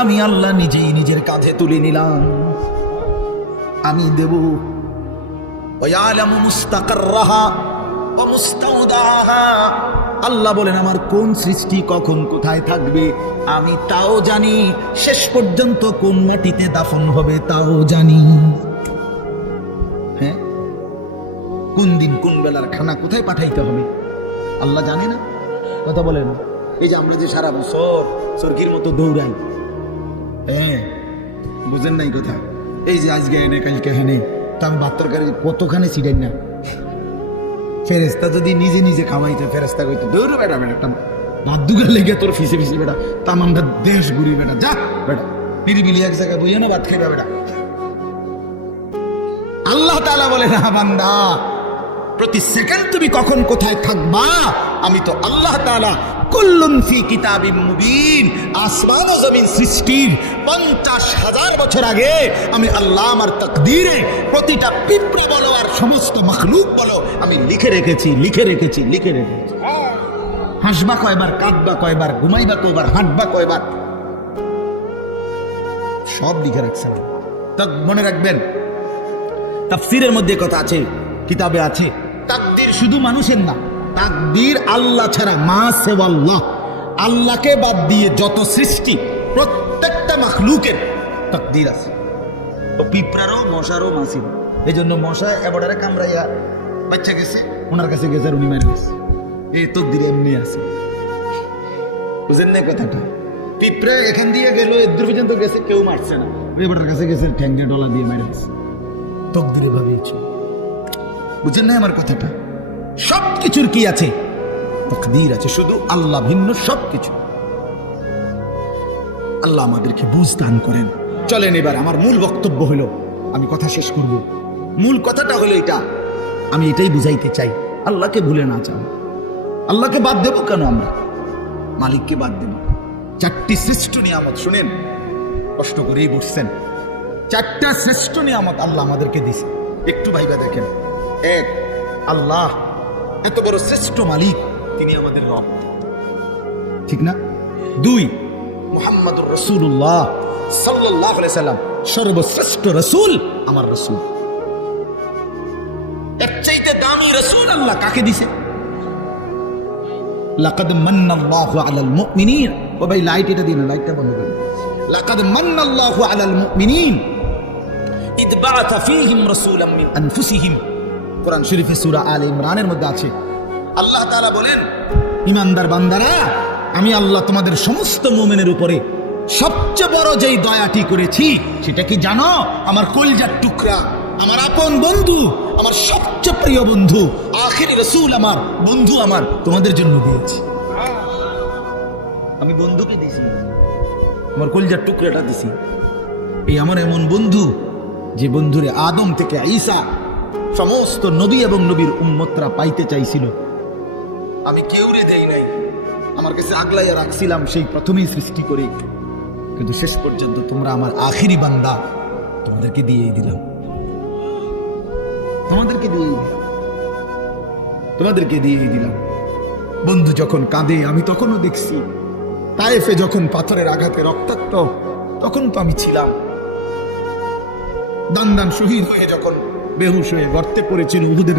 আমি আল্লাহ নিজেই নিজের কাঁধে তুলে নিলাম, আমি দেব। ওয়ালামু মুস্তাকাররাহা ওয়া মুস্তাওদাহা। আল্লাহ বলেন, আমার কোন সৃষ্টি কখন কোথায় থাকবে আমি তাও জানি, শেষ পর্যন্ত কোন মাটিতে দাফন হবে তাও জানি। হ্যাঁ, কোন দিন কোন বেলার খানা কোথায় পাঠাইতে হবে আল্লাহ জানে না? কথা বলেন। এই যে আমরা যে সারা বছর সর্গির মতো দৌড়াই, হ্যাঁ বুঝেন নাই কথা? এই যে আজকে এনে কালকে হেনে, তা আমি ভাত তরকারি কতখানি ছিটাই না। ফেরেস্তা যদি নিজে নিজে খামাইতে, ফেরেস্তা কইতে, দৌড় বেটা বেটা, একটা ভাত দুগার লেগে তোর ফিসে ফিসে বেটা, তাম আমরা দেশ ঘুরি বেটা, যা বেটা নিরিবিলি এক জায়গায় বইয়ে না ভাত খাইবা বেটা। আল্লাহ তাআলা বলে, না বান্দা, প্রতি সেকেন্ড তুমি কখন কোথায় থাকবা আমি তো আল্লাহ তাআলা কুল্লুন ফি কিতাবিম মুবিন। আসমান ও জমিন সৃষ্টির 50,000 বছর আগে আমি আল্লাহ আমার তাকদীরে প্রতিটা পিঁপড়ে বলো আর সমস্ত মখলুক বলো আমি লিখে রেখেছি। হাসবা কয়বার, কাঁদবা কয়বার, ঘুমাইবা কয়বার, হাঁটবা কয়বার, সব লিখে রাখছেন। তা মনে রাখবেন, তাফসীরের মধ্যে কথা আছে, কিতাবে আছে, তাকদীর শুধু মানুষের না, তাকদীর আল্লাহ ছাড়া, মা সেওয়াল্লাহ, আল্লাহকে বাদ দিয়ে যত সৃষ্টি প্রত্যেকটা মাখলুকের তাকদীর আছে। তো পিঁপড়ারও, মশারও, মাছিরও। এই জন্য মশা এবারে কামড়াইয়া বাচ্চা গেছে, ওনার কাছে গেছে আর উনি মেরে গেছে, এই তকদীর এমনি আছে। বুঝেন না কথাটা? পিঁপড়ে এখান দিয়ে গেল, এদূর পর্যন্ত গেছে, কেউ মারছে না, এবারের কাছে গেছে, ঠ্যাঙ্গে ডলা দিয়ে মেরে গেছে, তকদীরে ভাবিয়েছে। বুঝেন না আমার কথাটা? সব কিছুর কি আছে? তাকদীর আছে, শুধু আল্লাহ ভিন্ন সবকিছু। আল্লাহ আমাদেরকে বুঝ দান করেন। চলেন এবার আমার মূল বক্তব্য হলো, আমি কথা শেষ করব। মূল কথাটা হলো এটা, আমি এটাই বুঝাইতে চাই, আল্লাহকে ভুলে না চাও। আল্লাহকে বাদ দেবো কেন? আমরা মালিককে বাদ দেব। 4টি শ্রেষ্ঠ নিয়ামত, শুনেন, কষ্ট করেই বসছেন, 4টা শ্রেষ্ঠ নিয়ামত আল্লাহ আমাদেরকে দিছে, একটু ভাইবা দেখেন। 1, আল্লাহ এত বড় শ্রেষ্ঠ মালিক, তিনি আমাদের রব, ঠিক না? 2, মুহাম্মদুর রাসূলুল্লাহ সাল্লাল্লাহু আলাইহি সাল্লাম, সর্বশ্রেষ্ঠ রাসূল আমার রাসূল। এর চাইতে দামি রাসূল আল্লাহ কাকে দিছে? লাকাদ মান্নাল্লাহু আলাল মুমিনিন। ও ভাই লাইট এটা দিন, লাইটটা বন্ধ করুন। লাকাদ মান্নাল্লাহু আলাল মুমিনিন ইদ বাআথা ফীহিম রাসূলাম মিন আনফুসিহিম। কোরআন শরীফে সূরা আলে ইমরানের মধ্যে আছে, আল্লাহ তাআলা বলেন, ঈমানদার বান্দারা, আমি আল্লাহ তোমাদের সমস্ত মুমিনের উপরে সবচেয়ে বড় যেই দয়াটি করেছি সেটা কি জানো? আমার কলিজার টুকরা, আমার আপন বন্ধু, আমার সবচেয়ে প্রিয় বন্ধু, আখিরি রাসূল আমার, বন্ধু আমার, তোমাদের জন্য দিয়েছি। আমি বন্ধুকে দিছি, আমার কলিজার টুকরাটা দিছি। এই আমার এমন বন্ধু, যে বন্ধুরে আদম থেকে ঈসা সমস্ত নবী এবং নবীর উম্মতরা পাইতে চাইছিল, আমি কেউরে দেই নাই, আমার কাছে আগলাইয়া রাখছিলাম সেই প্রথমেই সৃষ্টি করে, কিন্তু শেষ পর্যন্ত তোমরা আমার আখিরি বান্দা, তোমাদেরকে দিয়েই দিলাম, তোমাদেরকে দিয়েই দিলাম। বন্ধু যখন কাঁদে আমি তখনও দেখছি, তায়েফে যখন পাথরের আঘাতে রক্তাক্ত, তখন তো আমি ছিলাম। দান শহীদ হয়ে যখন বেহুশ হয়ে গর্তে পড়েছিল উহুদের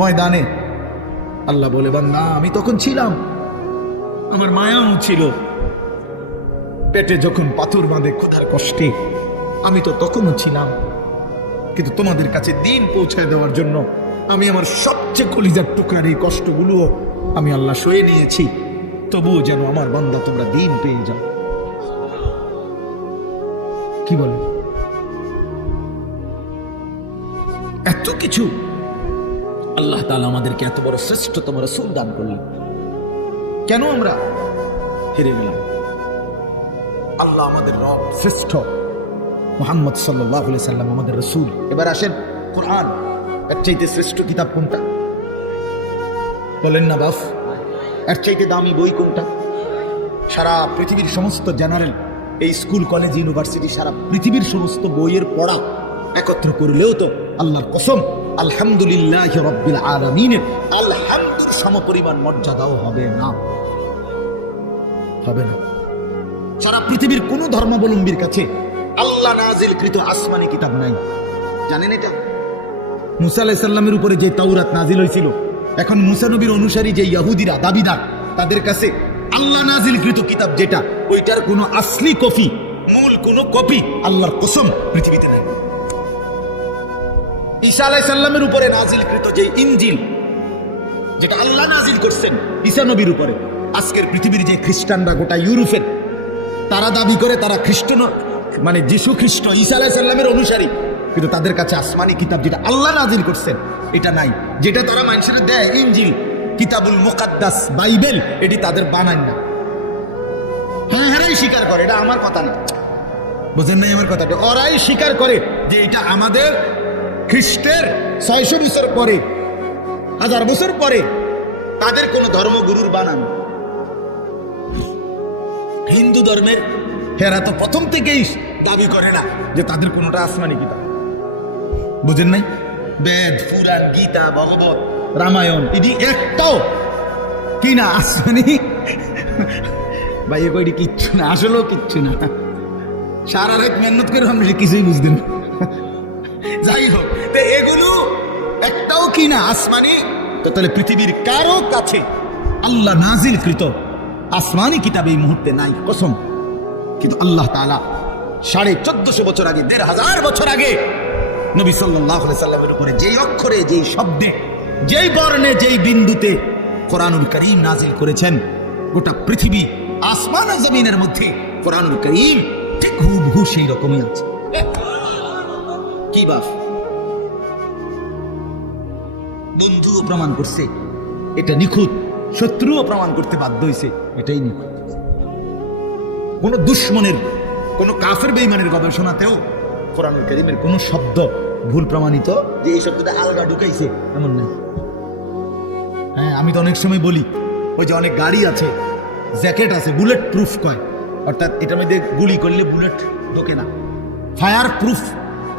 ময়দানে, আল্লাহ বলে, বান্দা আমি তখন ছিলাম, আমার মায়াও ছিল। পেটে যখন পাথর বাঁধে ক্ষুধার কষ্টে, আমি তো তখনও ছিলাম। কিন্তু তোমাদের কাছে দিন পৌঁছায় দেওয়ার জন্য আমি আমার সবচেয়ে কলিজার টুকরার এই কষ্টগুলোও আমি আল্লাহ সয়ে নিয়েছি, তবুও যেন আমার বান্দা তোমরা দিন পেয়ে যাও। কি বলে? এত কিছু আল্লাহ তাআলা আমাদেরকে এত বড় শ্রেষ্ঠতম রাসূল দান করলেন, কেন আমরা হেরে গেলাম? আল্লাহ আমাদের রব, শ্রেষ্ঠ মুহাম্মদ সাল্লাল্লাহু আলাইহি সাল্লাম আমাদের রাসূল। এবার আসেন, কোরআন এর চাইতে শ্রেষ্ঠ কিতাব কোনটা? বলেন না বাপ, এর চাইতে দামি বই কোনটা? সারা পৃথিবীর সমস্ত জেনারেল, এই স্কুল, কলেজ, ইউনিভার্সিটি, সারা পৃথিবীর সমস্ত বইয়ের পড়া একত্র করলেও তো আল্লাহর কসম আলহামদুলিল্লাহি রাব্বিল আলামিনের আলহামদুর সমপরিমাণ মর্যাদাও হবে না। সারা পৃথিবীর কোন ধর্মাবলম্বীর কাছে আল্লাহ নাজিলকৃত আসমানি কিতাব নাই, জানেন এটা? মুসা আলাইহিস সালামের উপরে যে তাওরাত নাজিল হয়েছিল, এখন মুসা নবীর অনুসারী যে ইহুদিরা দাবিদার, তাদের কাছে আল্লাহ নাজিলকৃত কিতাব যেটা, ওইটার কোনো আসলি কপি, মূল কোনো কপি আল্লাহর কসম পৃথিবীতে নাই। ঈসা আলাইহিস সালামের উপরে নাজিলকৃত যে ইনজিল, যেটা আল্লাহ নাজিল করছেন ঈসা নবীর উপরে, আজকের পৃথিবীর যে খ্রিস্টানরা, গোটা ইউরোপের, তারা দাবি করে তারা খ্রিস্ট, মানে যীশু খ্রিস্ট, ঈসা আলাইহিস সালামের অনুসারী, কিন্তু তাদের কাছে আসমানি কিতাব যেটা আল্লাহ নাজিল করছেন এটা নাই। যেটা তারা মানুষের দেয় ইনজিল, কিতাবুল মুকাদ্দাস, বাইবেল, এটি তাদের বানায় না। হ্যাঁ, স্বীকার করে, এটা আমার কথা না, বুঝেন নাই আমার কথাটা? ওরাই স্বীকার করে যে এটা আমাদের খ্রিস্টের 600 বছর পরে, 1000 বছর পরে তাদের কোন ধর্মগুরুর বানানো। হিন্দু ধর্মের হেরা তো প্রথম থেকেই দাবি করে না যে তাদের কোনোটা আসমানি কিতাব, বুঝেন নাই? বেদ, পুরাণ, গীতা, ভগবত, রামায়ণ এটি একটাও কি না আসমানি। ভাই এ কয়টি কিচ্ছু না, আসলেও কিচ্ছু না। সারা রাত মেহনত করে আপনি কিছুই বুঝতেন না। যাই হোক, তো এগুলো একটাও কি না আসমানি। তো তাহলে পৃথিবীর কারো কাছে আল্লাহ নাজিলকৃত আসমানি কিতাব এই মুহূর্তে নাই, কসম। কিন্তু আল্লাহ তাআলা 1450 বছর আগে, 1500 বছর আগে নবী সাল্লাল্লাহু আলাইহি সাল্লামের উপরে যেই অক্ষরে, যেই শব্দে, যেই বর্ণে, যেই বিন্দুতে কোরআনুল কারীম নাজিল করেছেন, গোটা পৃথিবী আসমান আর জমিনের মধ্যে কোরআনুল কারীম ঠিক হুবহু সেই রকমই আছে। কি বাপ, বন্ধুও প্রমাণ করছে এটা নিখুঁত, শত্রুও প্রমাণ করতে বাধ্য হয়েছে এটাই নিখুঁত। কোন দুশ্মনের, কোন কাফের বেঈমানের গবেষণাতেও কোরআনুল কারীমের কোন শব্দ ভুল প্রমাণিত যে এই শব্দটা আলগা ঢুকাইছে এমন না। হ্যাঁ, আমি তো অনেক সময় বলি, ওই যে অনেক গাড়ি আছে, জ্যাকেট আছে, বুলেট প্রুফ কয়, অর্থাৎ এটার মধ্যে গুলি করলে বুলেট ঢোকে না। ফায়ার প্রুফ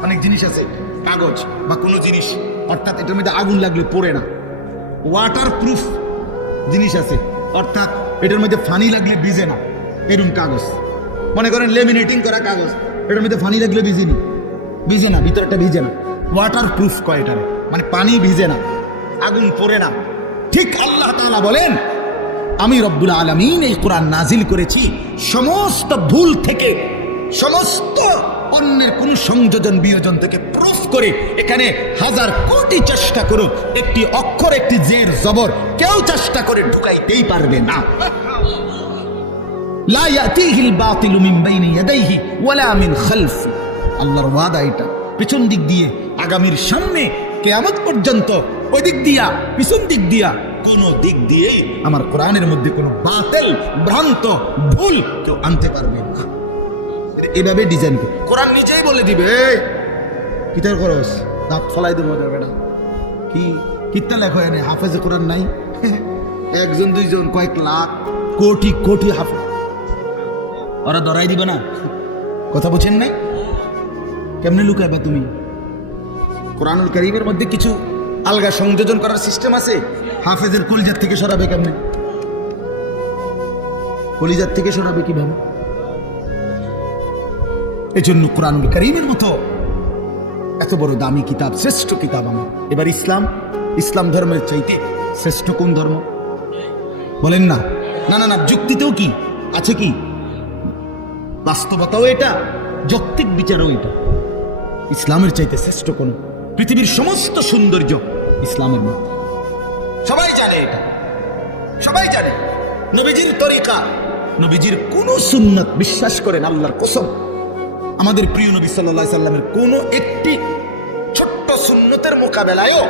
অনেক জিনিস আছে, কাগজ বা কোনো জিনিস, অর্থাৎ এটার মধ্যে আগুন লাগলে পড়ে না। ওয়াটার প্রুফ জিনিস আছে, অর্থাৎ এটার মধ্যে ফানি লাগলে ভিজে না, এরকম কাগজ। মনে করেন লেমিনেটিং করা কাগজ, এটার মধ্যে ফানি লাগলে ভিজে না, ভিতরটা ভিজে না। ওয়াটার প্রুফ কয় এটারে, মানে পানি ভিজে না, আগুন পড়ে না। ঠিক আল্লাহ তাআলা বলেন, আমি রব্বুল আলামিন এই কোরআন নাজিল করেছি সমস্ত ভুল থেকে, সমস্ত অন্যের কোন সংযোজন বিয়োজন থেকে প্রুফ করে। এখানে হাজার কোটি চেষ্টা করো, একটি অক্ষর, একটি জের জবর কেউ চেষ্টা করে ঢুকাইতেই পারবে না। লা ইয়াতিহিল বাতিলু মিন বাইনি ইয়াদাইহি ওয়ালা মিন খালফি। আল্লাহর ওয়াদা এটা, পিছন দিক দিয়ে, আগামীর সামনে, কিয়ামত পর্যন্ত, ওই দিক দিয়া, পিছন দিক দিয়া, কোন দিক দিয়ে আমার কোরআনের মধ্যে কোনো বাতিল, ভ্রান্ত, ভুল কেউ আনতে পারবে না। এভাবে ডিজাইন করে কোরআন নিজেই বলে দিবে, কিতার খরচ দাঁত ফলাই দেবো বেটা। কি কিতা লেখো এনে হাফেজে কোরআন নাই? একজন, দুইজন, কয়েক লাখ, কোটি কোটি হাফেজ, ওরা ধরাই দিবে না। কথা বুঝেন নাই? কেমনে লুকাইবা তুমি? কোরআনুল কারীমের মধ্যে কিছু আলগা সংযোজন করার সিস্টেম আছে। হাফেজের কলিজার থেকে সরাবে কেমনে? কলিজার থেকে সরাবে কিভাবে? এই জন্য কোরআনুল কারীমের মতো এত বড় দামি কিতাব, শ্রেষ্ঠ কিতাব আমার। এবার ইসলাম ধর্মের চাইতে শ্রেষ্ঠ কোন ধর্ম বলেন না? না না না, যুক্তিতেও কি আছে, কি বাস্তবতাও এটা, যৌক্তিক বিচারও এটা। ইসলামের চাইতে শ্রেষ্ঠ কোন? পৃথিবীর সমস্ত সৌন্দর্য ইসলামের মধ্যে, সবাই জানে এটা, সবাই জানে। নবীজির তরিকা, নবীজির কোন সুন্নাত বিশ্বাস করেন আল্লাহর কসম, আমাদের প্রিয় নবী সাল্লাল্লাহু আলাইহি সাল্লামের কোন একটি ছোট্ট সুন্নতের মোকাবেলায়ও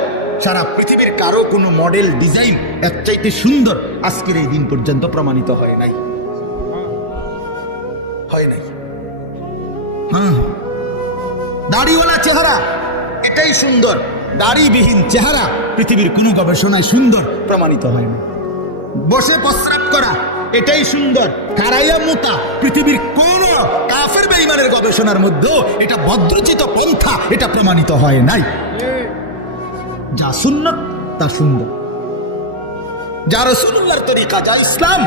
সারা পৃথিবীর কারো কোনো মডেল, ডিজাইন এর চাইতে সুন্দর আজকের এই দিন পর্যন্ত প্রমাণিত হয় নাই, হয় নাই। হ্যাঁ, দাড়িওয়ালা চেহারা এটাই সুন্দর, দাড়িবিহীন চেহারা পৃথিবীর কোনো গবেষণায় সুন্দর প্রমাণিত হয় না। বসে প্রস্রাব করা এটাই সুন্দর, কারাইয়া মোতা পৃথিবীর কোন কাফের বেঈমানের গবেষণার মধ্যেও এটা ভদ্রচিত পন্থা, এটা প্রমাণিত হয় নাই। যা সুন্নাত তা সুন্দর, যা রাসূলুল্লাহর তরিকা, যা ইসলাম,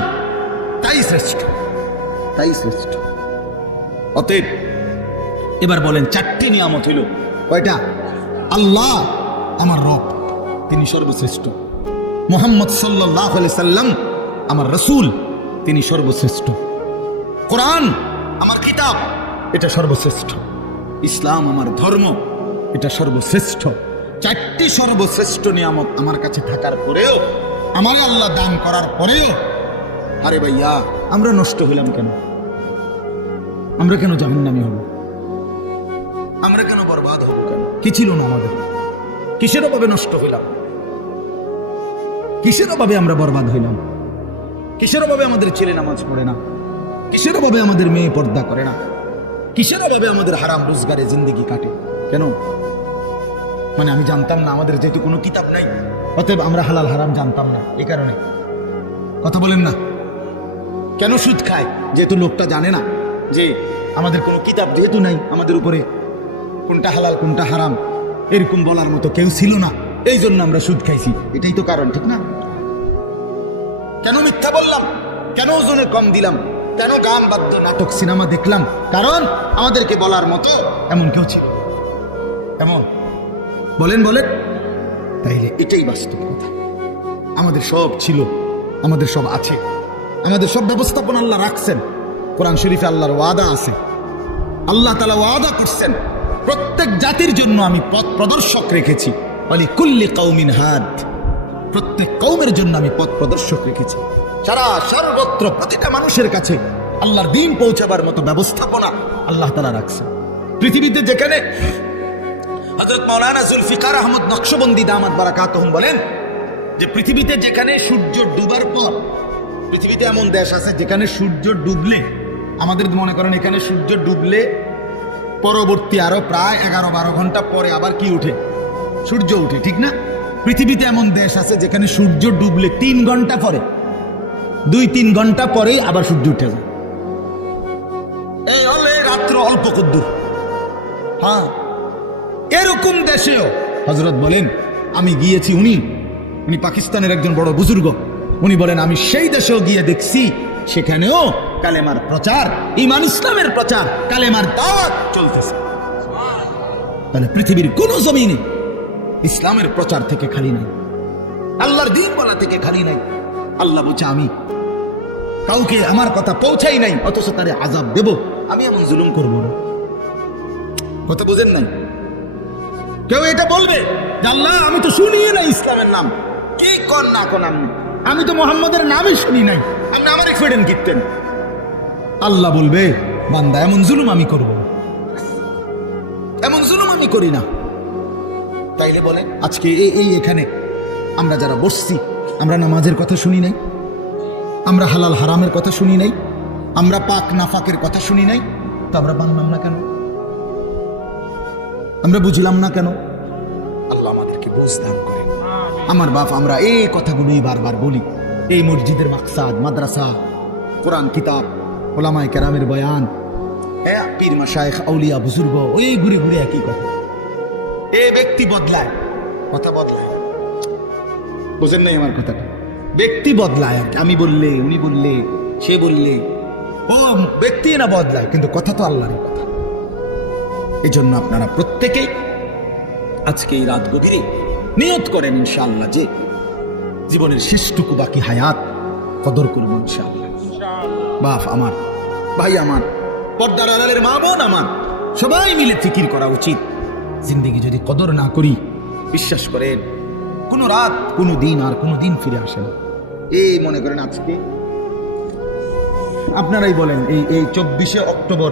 তাই শ্রেষ্ঠ, তাই শ্রেষ্ঠ। অতএব এবার বলেন, চারটি নিয়ামত হইল কয়টা? আল্লাহ আমার রব, তিনি সর্বশ্রেষ্ঠ। মুহাম্মদ সাল্লাল্লাহু আলাইহি সাল্লাম আমার রাসূল, তিনি সর্বশ্রেষ্ঠ। কোরআন আমার কিতাব, এটা সর্বশ্রেষ্ঠ। ইসলাম আমার ধর্ম, এটা সর্বশ্রেষ্ঠ। চারটি সর্বশ্রেষ্ঠ নিয়ামত আমার কাছে থাকার পরেও, আমার আল্লাহ দান করার পরেও, আরে ভাইয়া আমরা নষ্ট হইলাম কেন? আমরা কেন জাহান্নামী হব? আমরা কেন বরবাদ হব? কেন? কি ছিল না আমাদের? কিসের অভাবে নষ্ট হইলাম? কিসের অভাবে আমরা বরবাদ হইলাম? কিসের অভাবে আমাদের ছেলে নামাজ পড়ে না? কিসের অভাবে আমাদের মেয়ে পর্দা করে না? কিসের অভাবে আমাদের হারাম রোজগারে জিন্দেগি কাটে? কেন? মানে আমি জানতাম না, আমাদের যেহেতু কোনো কিতাব নাই, অতএব আমরা হালাল হারাম জানতাম না, এই কারণে। কথা বলেন না? কেন সুদ খায়? যেহেতু লোকটা জানে না যে আমাদের কোনো কিতাব যেহেতু নাই, আমাদের উপরে কোনটা হালাল কোনটা হারাম এরকম বলার মতো কেউ ছিল না, এই জন্য আমরা সুদ খাইছি। এটাই তো কারণ, ঠিক না? কেন মিথ্যা বললাম? কেন ওজনে কম দিলাম? কেন গান বাদ্য নাটক সিনেমা দেখলাম? কারণ আমাদেরকে বলার মতো এমন কেউ ছিল। এমন বলেন বলেন, তাইলে এটাই বাস্তব কথা। আমাদের সব ছিল, আমাদের সব আছে, আমাদের সব ব্যবস্থাপনা আল্লাহ রাখছেন। কোরআন শরীফে আল্লাহর ওয়াদা আছে, আল্লাহ তাআলা ওয়াদা করছেন প্রত্যেক জাতির জন্য আমি পথ প্রদর্শক রেখেছি। ওয়ালি কুল্লি কওমিন হাদ, প্রত্যেক কওমের জন্য আমি পথ প্রদর্শক রেখেছি। সারা সর্বত্র প্রতিটা মানুষের কাছে আল্লাহর দ্বীন পৌঁছাবার মতো ব্যবস্থাপনা আল্লাহ তাআলা রাখছেন। পৃথিবীতে যেখানে হযরত মাওলানা জুলফিকার আহমদ নকশবন্দি দামাত বারাকাতুহুম বলেন যে পৃথিবীতে যেখানে সূর্য ডুবার পর, পৃথিবীতে এমন দেশ আছে যেখানে সূর্য ডুবলে, আমাদের মনে করেন এখানে সূর্য ডুবলে পরবর্তী আরো প্রায় 11-12 ঘন্টা পরে আবার কি উঠে? সূর্য উঠে, ঠিক না? পৃথিবীতে এমন দেশ আছে যেখানে সূর্য ডুবলে 3 ঘন্টা পরে, 2-3 ঘন্টা পরেই আবার সূর্য উঠে যায়। এই হলে রাত্র অল্প কদ্দুর। হ্যাঁ, এরকম দেশেও হযরত বলেন আমি গিয়েছি, উনি পাকিস্তানের একজন বড় বুজুর্গ, উনি বলেন আমি সেই দেশেও গিয়ে দেখছি সেখানেও কালেমার প্রচার, ঈমান ইসলামের প্রচার, কালেমার দাওয়াত চলতেছে। তাহলে পৃথিবীর কোন জমিনে ইসলামের প্রচার থেকে খালি নাই, আল্লাহর দ্বীন বলা থেকে খালি নাই। আল্লাহ বলছে আমি কাউকে আমার কথা পৌঁছাই নাই, অথচ তারে আযাব দেব, আমি এমন জুলুম করব না। কথা বুঝেন নাই? কেউ এটা বলবে যে আল্লাহ আমি তো শুনিয়ে নাই ইসলামের নাম, কি কর না কোন আমি তো মোহাম্মদের নামই শুনি নাই, আপনি আমার এক্সপিরিয়েন্স কিনতেন। আল্লাহ বলবে বান্দা এমন জুলুম আমি করব না, এমন জুলুম আমি করি না। তাইলে বলে আজকে এই এখানে আমরা যারা বসছি, আমরা নামাজের কথা শুনি নাই, আমরা হালাল হারামের কথা শুনি নাই, আমরা পাক নাফাকের কথা শুনি নাই, তো আমরা মানলাম না কেন? আমরা বুঝলাম না কেন? আল্লাহ আমাদেরকে বুঝ দান করেন। আমার বাপ আমরা এই কথাগুলোই বারবার বলি। এই মসজিদের মাকসাদ, মাদ্রাসা, কোরআন কিতাব, ওলামায়ে কেরামের বয়ান, পীর মাশায়েখ আউলিয়া বুজুর্গ, ওই ঘুরে ঘুরে একই কথা। এই ব্যক্তি বদলায়, কথা বদলায়, বুঝেন নাই আমার কথাটা? ব্যক্তি বদলায়, আমি বললে, উনি বললে, সে বললে, ও ব্যক্তি না বদলায়, কিন্তু কথা তো আল্লাহরই কথা। এই জন্য আপনারা প্রত্যেকেই আজকে এই রাত গভীরে নিয়ত করেন ইনশাআল্লাহ যে জীবনের শেষটুকু বাকি হায়াত কদর করব ইনশাআল্লাহ। বাপ আমার, ভাই আমার, পর্দার আড়ালের মা বোন আমার, সবাই মিলে ফিকির করা উচিত। জিন্দেগি যদি কদর না করি, বিশ্বাস করেন কোনো রাত, কোনো দিন আর কোনো দিন ফিরে আসে না। এই মনে করেন আজকে আপনারাই বলেন, এই 24শে অক্টোবর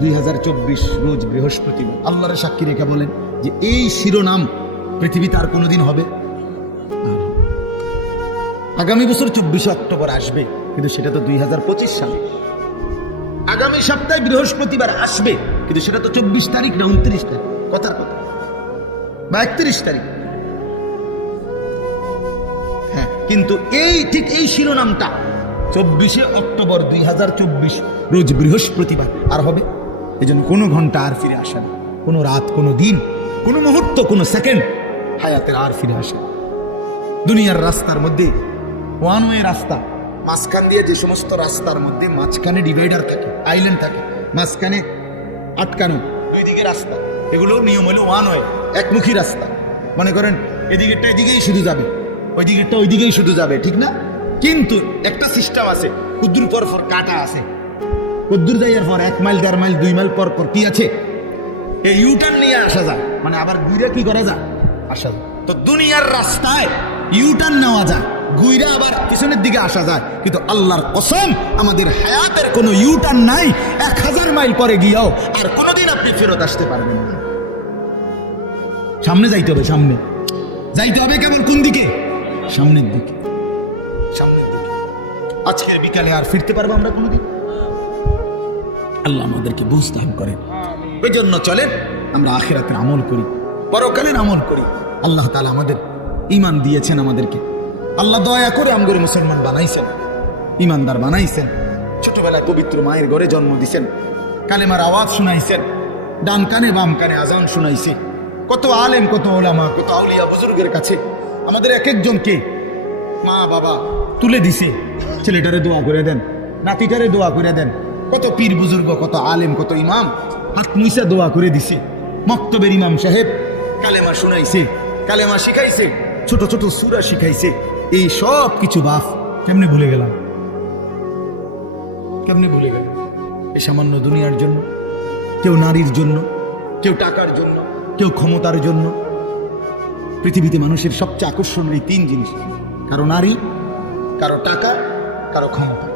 2024 রোজ বৃহস্পতিবার, আল্লাহর সাক্ষী রেখে বলেন যে এই শিরোনাম পৃথিবীতে আর কোনোদিন হবে? আগামী বছর 24শে অক্টোবর আসবে, কিন্তু সেটা তো 2025 সালে। আগামী সপ্তাহে বৃহস্পতিবার আসবে, কিন্তু সেটা তো 24 তারিখ না 29 তারিখ, কথার কথা, বা 31 তারিখ। হ্যাঁ, কিন্তু ঠিক এই শিরোনামটা 24শে অক্টোবর 2024 রোজ বৃহস্পতিবার আর হবে? এই জন্য কোনো ঘন্টা আর ফিরে আসে না, কোনো রাত, কোনো দিন, কোনো মুহূর্ত, কোনো সেকেন্ড হায়াতের আর ফিরে আসে। দুনিয়ার রাস্তার মধ্যে ওয়ান ওয়ে রাস্তা, মাঝখান দিয়ে যে সমস্ত রাস্তার মধ্যে মাঝখানে ডিভাইডার থাকে, আইল্যান্ড থাকে, মাঝখানে আটকানো দুই দিকে রাস্তা, এগুলো নিয়ম হলো ওয়ান ওয়ে, একমুখী রাস্তা। মনে করেন এদিকেরটা এদিকেই শুধু যাবে, ওই দিকেরটা ওই দিকেই শুধু যাবে, ঠিক না? কিন্তু একটা সিস্টেম আছে, কুদ্দুর পর পর কাটা আছে, কুদ্দুর যাইয়ার পর 1 মাইল 1.5 মাইল 2 মাইল পর পর কি আছে, এই ইউটার্ন নিয়ে আসা যায়, মানে আবার ঘুরে কি করা যায়, আসা যায়। তো দুনিয়ার রাস্তায় ইউটার্ন নেওয়া যায়, ঘুরে আবার পিছনের দিকে আসা যায়, কিন্তু আল্লাহর কসম আমাদের হায়াতের কোনো ইউটার্ন নাই। 1000 মাইল পরে গিয়েও আর কোনোদিন আপনি ফেরত আসতে পারবেন না। সামনে যাইতে হবে, সামনে যাইতে হবে, কেবল কোন দিকে? সামনের দিকে, সামনের দিকে। আজকের বিকালে আর ফিরতে পারবো আমরা কোনোদিন? আল্লাহ আমাদেরকে বুঝ দান করেন। এই জন্য চলেন আমরা আখিরাতের আমল করি, পরকালের আমল করি। আল্লাহ তাআলা আমাদের ঈমান দিয়েছেন আমাদেরকে, আল্লাহ দয়া করে আমগরে মুসলমান বানাইছেন। ইমানদার বানাইছেন, ছোটবেলায় পবিত্র মায়ের ঘরে জন্ম দিছেন, কালেমার আওয়াজ শুনাইছেন, ডান কানে বাম কানে আজান শুনাইছে। কত আলেম, কত ওলামা, কত আউলিয়া বুজুর্গের কাছে আমাদের এক একজনকে মা বাবা তুলে দিছে, ছেলেটারে দোয়া করে দেন, নাতিটারে দোয়া করে দেন। কত পীর বুজুর্গ, কত আলেম, কত ইমাম হাত মুইসা দোয়া করে দিছে। মক্তবের ইমাম সাহেব কালেমা শুনাইছে, কালেমা শিখাইছে, ছোট ছোট সূরা শিখাইছে। এই সব কিছু বাপ কেমনে ভুলে গেলাম, কেমনে ভুলে গেলাম? এই সামান্য দুনিয়ার জন্য, কেউ নারীর জন্য, কেউ টাকার জন্য, কেউ ক্ষমতার জন্য। পৃথিবীতে মানুষের সবচেয়ে আকর্ষণীয় এই তিন জিনিস, কারো নারী, কারো টাকা, কারো ক্ষমতা।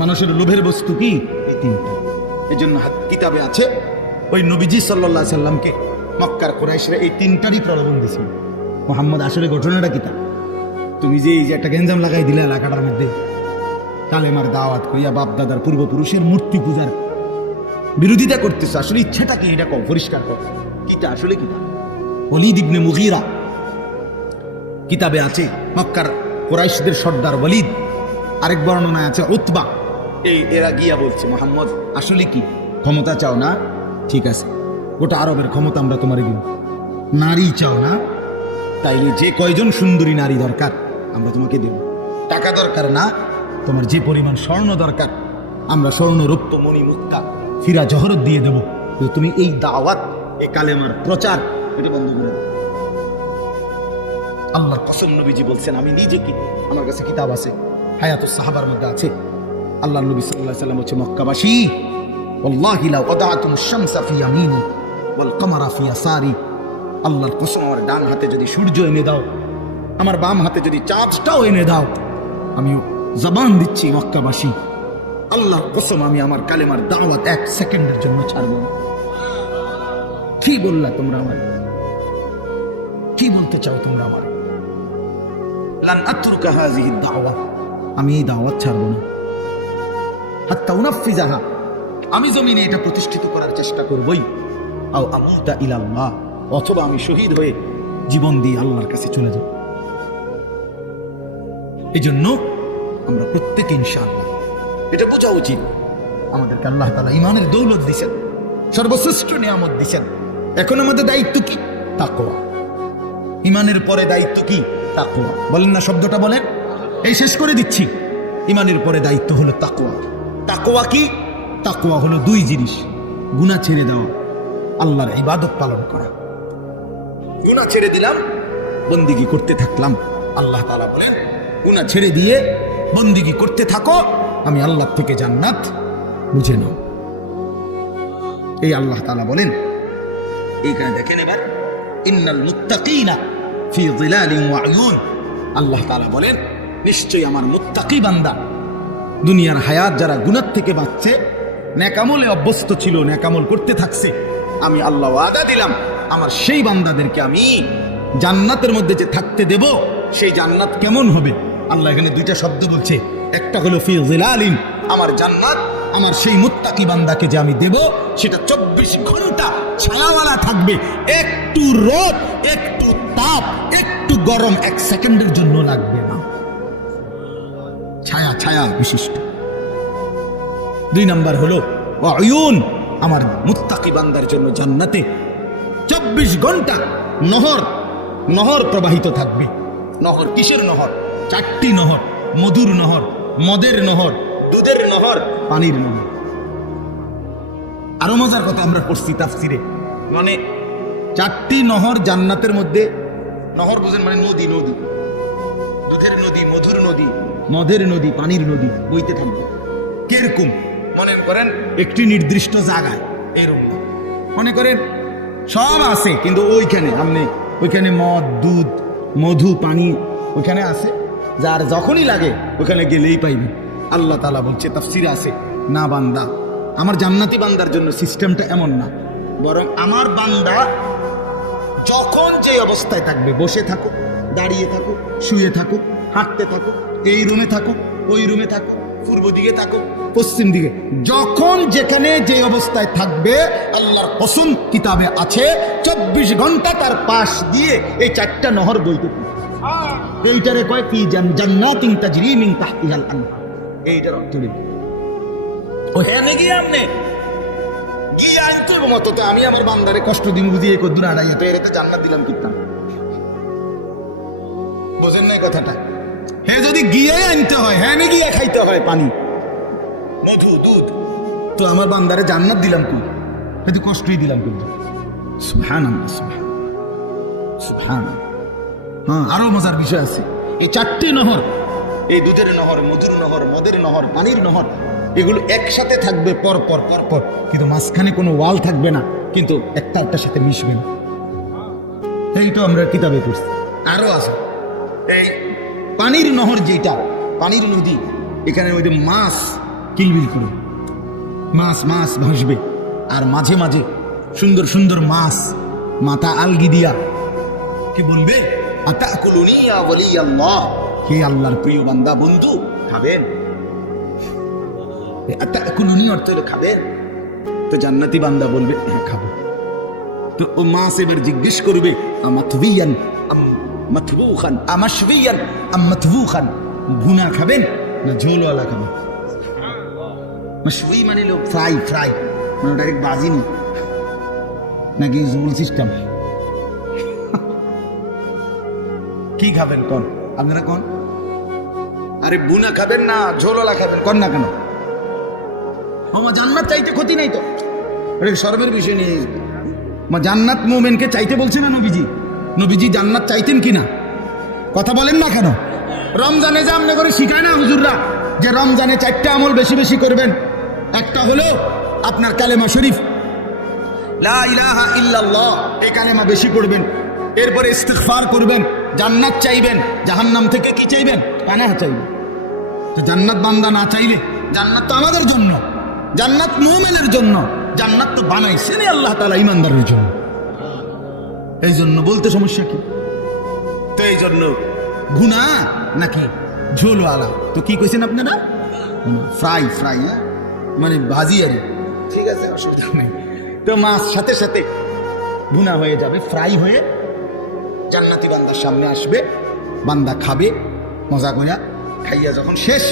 মানুষের লোভের বস্তু কি? এই তিনটা। এই জন্য কিতাবে আছে ওই নবীজি সাল্লাল্লাহু আলাইহি সাল্লামকে মক্কার কুরাইশরা এই তিনটারই প্রলোভন দিয়েছিল। মুহাম্মদ আসলে ঘটনাটা কিতা? তুমি যে এই যে একটা গেঞ্জাম লাগাই দিলে এলাকাটার মধ্যে, কালেমার দাওয়াত করিয়া বাপ দাদার পূর্বপুরুষের মূর্তি পূজার বিরোধিতা করতেছে, আসলে ইচ্ছাটা কি? এটা কম পরিষ্কার কর, কিটা আসলে কিতা? ওয়ালিদ ইবনে মুগীরা কিতাবে আছে মক্কার কুরাইশদের সর্দার ওয়ালিদ, আরেক বর্ণনায় আছে উতবা, এরা গিয়া বলছে মুহাম্মদ আসলে কি ক্ষমতা চাও না? ঠিক আছে, গোটা আরবের ক্ষমতা আমরা তোমারে দিব। নারী চাও না? তাইলে যে কয়জন সুন্দরী নারী দরকার আমরা তোমাকে দেব। টাকা দরকার না? তোমার যে পরিমাণ স্বর্ণ দরকার আমরা স্বর্ণ, রৌপ্য, মণি, মুক্তা, হীরা জহরত দিয়ে দেব। তুমি এই দাওয়াত, এই কালেমার প্রচার এটা বন্ধ করে দাও। আল্লাহর কসম, নবীজি বলছেন আমি নিজে কি, আমার কাছে কিতাব আছে, হায়াতুস সাহাবার মধ্যে আছে। আল্লাহ নবী সাল্লাল্লাহু আলাইহি সাল্লাম হচ্ছে মক্কাবাসী, ওয়াল্লাহি লাউ ওয়াদাতুমুশ শামসা ফি ইয়ামিনি ওয়াল কমারা ফি ইয়াসারি, আল্লাহর কসম আমার ডান হাতে যদি সূর্য এনে দাও, আমার বাম হাতে যদি চাঁদটাও এনে দাও, আমি জবান দিচ্ছি মক্কাবাসী, আল্লাহর কসম আমি আমার কালেমার দাওয়াত এক সেকেন্ডের জন্য ছাড়ব না। কি বললা তোমরা আমার? কি বলতে চাও তোমরা আমার? লান আতরুকা হাযিহি দাওয়া, আমি এই দাওয়াত ছাড়ব না। হাত্তা উনাফিজাহা, আমি জমিনে এটা প্রতিষ্ঠিত করার চেষ্টা করবই। আও আমুতা ইলাল্লাহ, অথবা আমি শহীদ হয়ে জীবন দিয়ে আল্লাহর কাছে চলে যাব। এই জন্য আমরা প্রত্যেকে ইনশাআল্লাহ এটা বোঝা উচিত, আমাদেরকে আল্লাহ তাআলা ঈমানের দৌলত দিয়েছেন, সর্বশ্রেষ্ঠ নিয়ামত দিয়েছেন। এখন আমাদের দায়িত্ব কি? তাকওয়া। ঈমানের পরে দায়িত্ব কি? তাকওয়া। বলেন না শব্দটা বলেন, এই শেষ করে দিচ্ছি। ঈমানের পরে দায়িত্ব হলো তাকওয়া। তাকওয়া কি? তাকওয়া হলো দুই জিনিস, গুনাহ ছেড়ে দেওয়া, আল্লাহর ইবাদত পালন করা। গুনাহ ছেড়ে দিলাম, বন্দিগি করতে থাকলাম। আল্লাহ তাআলা বলেন গুনাহ ছেড়ে দিয়ে বন্দিগি করতে থাকো, আমি আল্লাহ থেকে জান্নাত বুঝে নাও। এই আল্লাহ তাআলা বলেন, এইখানে দেখেন এবার, ইন্নাল মুত্তাকিনা ফি যিলালিন ওয়া উয়ুন, আল্লাহ তাআলা বলেন নিশ্চয়ই আমার মুত্তাকি বান্দা, দুনিয়ার হায়াত যারা গুনাহ থেকে বাঁচছে, নেকামলে অভ্যস্ত ছিল, নেকামল করতে থাকছে, আমি আল্লাহ ওয়াদা দিলাম আমার সেই বান্দাদেরকে আমি জান্নাতের মধ্যে যে থাকতে দেব, সেই জান্নাত কেমন হবে? আল্লাহ এখানে দুইটা শব্দ বলছে, একটা হলো ফি যিলালিন, আমার জান্নাত, আমার সেই মুত্তাকি বান্দাকে যে আমি দেব সেটা 24 ঘন্টা ছায়াওয়ালা থাকবে, একটু রোদ, একটু তাপ, একটু গরম এক সেকেন্ডের জন্য লাগবে না, ছায়া ছায়া বিশিষ্ট। দুই নাম্বার হলো ওয়ায়ুন, আমার মুত্তাকি বান্দার জন্য জান্নাতে 24 ঘন্টা নহর, নহর প্রবাহিত থাকবে। নহর কিসের নহর? 4টি নহর, মধুর নহর, মদের নহর, দুধের নহর, পানির নহর। আরো মজার কথা আমরা পড়ছি তাফসিরে, মানে 4টি নহর জান্নাতের মধ্যে। নহর বুঝেন মানে নদী, নদী, দুধের নদী, মধুর নদী, মদের নদী, পানির নদী বইতে থাকবে। কিরকম? মনে করেন একটি নির্দিষ্ট জায়গায়, এরকম মনে করেন সব আছে, কিন্তু ওইখানে আপনি ওইখানে মদ, দুধ, মধু, পানি ওইখানে আছে, যার যখনই লাগে ওখানে গেলেই পাইবে। আল্লাহ তাআলা বলছে তাফসিরে আছে, না বান্দা, আমার জান্নাতি বান্দার জন্য সিস্টেমটা এমন না, বরং আমার বান্দা যখন যে অবস্থায় থাকবে, বসে থাকুক, দাঁড়িয়ে থাকুক, শুয়ে থাকুক, হাঁটতে থাকুক, এই রুমে থাকুক, ওই রুমে থাকুক, পূর্ব দিকে থাকুক, পশ্চিম দিকে, যখন যেখানে যে অবস্থায় থাকবে, আল্লাহর কসম কিতাবে আছে 24 ঘন্টা তার পাশ দিয়ে এই 4টা নহর বইতে থাকবে। এইটারে কয় কি জান্নাতিন তাজরি মিন তাহতিহাল আনহার, এইটার অর্থ দিন। ও হ্যাঁ নাকি আপনি গিয়ে আনতে মতো তো আমি আমার বান্দারে কষ্ট দিন বুঝিয়ে কদ্দুর আড়াইয়া তো এরাতে জান্নাত দিলাম কিতাম, বোঝেন না কথাটা? হ্যাঁ যদি গিয়ে আনতে হয়, হ্যাঁ নি গিয়ে খাইতে হয় পানি মধু দুধ, তো আমার বান্দারে জান্নাত দিলাম কি, কিন্তু কষ্টই দিলাম কিন্তু। সুবহানাল্লাহ, সুবহানাল্লাহ। হ্যাঁ, আরো মজার বিষয় আছে। এই চারটি নহর, এই দুধের নহর, মধুর নহর, মদের নহর, পানির নহর, এগুলো একসাথে থাকবে পর পর পর পর, কিন্তু মাঝখানে কোনো ওয়াল থাকবে না, কিন্তু একটা একটার সাথে মিশবে না। এই তো আমরা কিতাবে পড়ছি। আরো আছে এই পানির নহর, যেটা পানির নদী, এখানে ওই যে মাছ কিলবিল করে, মাছ মাছ ভাসবে, আর মাঝে মাঝে সুন্দর সুন্দর মাছ মাথা আলগি দিয়া কি বলবে, আতাকুলুনি ইয়া ওয়ালিয়াল্লাহ, হে আল্লাহর প্রিয় বান্দা বন্ধু খাবেন। আতাকুলুনি অর্থ হলো খাবেন। তো জান্নাতি বান্দা বলবে হ্যাঁ খাবো। তো ও মাছ এবার জিজ্ঞেস করবে আমাতবিয়ান আম মাতবুখান, আমাশবিয়ান আম মাতবুখান, ভুনা খাবেন না ঝোলওয়ালা খাবেন? মাশবি মানে লো ফ্রাই, ফ্রাই মানে ডাইরেক্ট বাজিনি নাকি ঝোল সিস্টেম? কি খাবেন কোন আপনারা কোন? আরে বুনা খাবেন না ঝোলওয়ালা খাবেন কোন না কেন? মা জান্নাত চাইতে ক্ষতি নাই তো, আরে সর্বের বিষয় নিয়ে মা জান্নাত মুমিনকে চাইতে বলছে না নবীজি? নবীজি জান্নাত চাইতেন কিনা কথা বলেন না কেন? রমজানে যে আমনে করে শিখায় না হুজুররা যে রমজানে 4টা আমল বেশি বেশি করবেন। একটা হলো আপনার কালেমা শরীফ, লা ইলাহা ইল্লাল্লাহ, এই কালেমা বেশি করবেন। এরপরে ইস্তিগফার করবেন, জান্নাত চাইবেন, জাহান্নাম থেকে কি চাইবেন? পানাহ চাইবেন। তো জান্নাত বান্দা না চাইলে, জান্নাত তো আমাদের জন্য, জান্নাত মুমিনের জন্য, জান্নাত তো বানাইছেন আল্লাহ তাআলা ঈমানদারের জন্য। এই জন্য বলতে সমস্যা কি? তো এই জন্য ভুনা নাকি ঝোলওয়ালা, তো কি কইছেন আপনারা? ফ্রাই, ফ্রাই মানে ভাজি আর, ঠিক আছে অসুবিধা নেই। তো মাছ সাথে সাথে ভুনা হয়ে যাবে, ফ্রাই হয়ে জান্নাতি বান্দার সামনে আসবে, বান্দা খাবে মজা কইয়া, খাইয়া যখন শেষ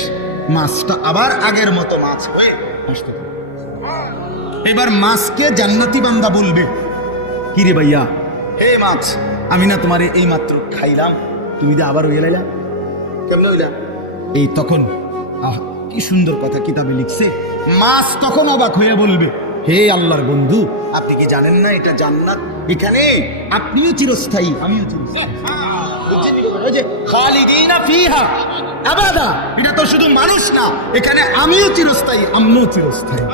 মাছটা আবার আগের মতো মাছ হয়ে আসতে পারে। এবার মাছকে জান্নাতি বান্দা বলবে কিরে ভাইয়া, এই মাছ আমি না তোমারে এই মাত্র খাইলাম, তুমি যে আবার হইয়া লাইলা, কেমন হইলা? এই তখন কি সুন্দর কথা কিতাবে লিখছে, মাছ তখন অবাক হয়ে বলবে হে আল্লাহর বন্ধু, আপনি কি জানেন না এটা জান্নাত, এখানে আপনিও চিরস্থায়ী আমিও চিরস্থায়ী, খালিদিনা ফিহা আবাদা, এটা তো শুধু মানুষ না, এখানে আমিও চিরস্থায়ী আমিও চিরস্থায়ী।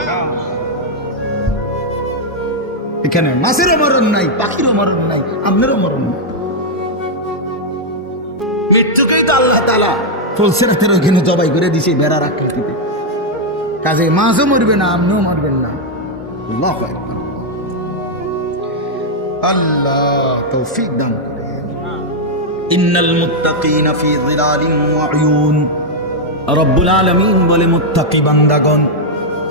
এখানে মাছেরও মরণ নাই, পাখিরও মরণ নাই, আপনারও মরণ নাই। মৃত্যুকেই তো আল্লাহ তাআলা ফলসেরাতের ওখানে জবাই করে দিছে বেড়া রাখতে দিতে, কাজে মাছও মরবে না, আপনিও মরবেন না। আল্লাহু আকবার, আল্লাহ তৌফিক দান করেন। ইন্নাল মুত্তাকিনা ফি যিলালিন ওয়া উয়ুন, রব্বুল আলামিন বলে মুত্তাকি বান্দাগণ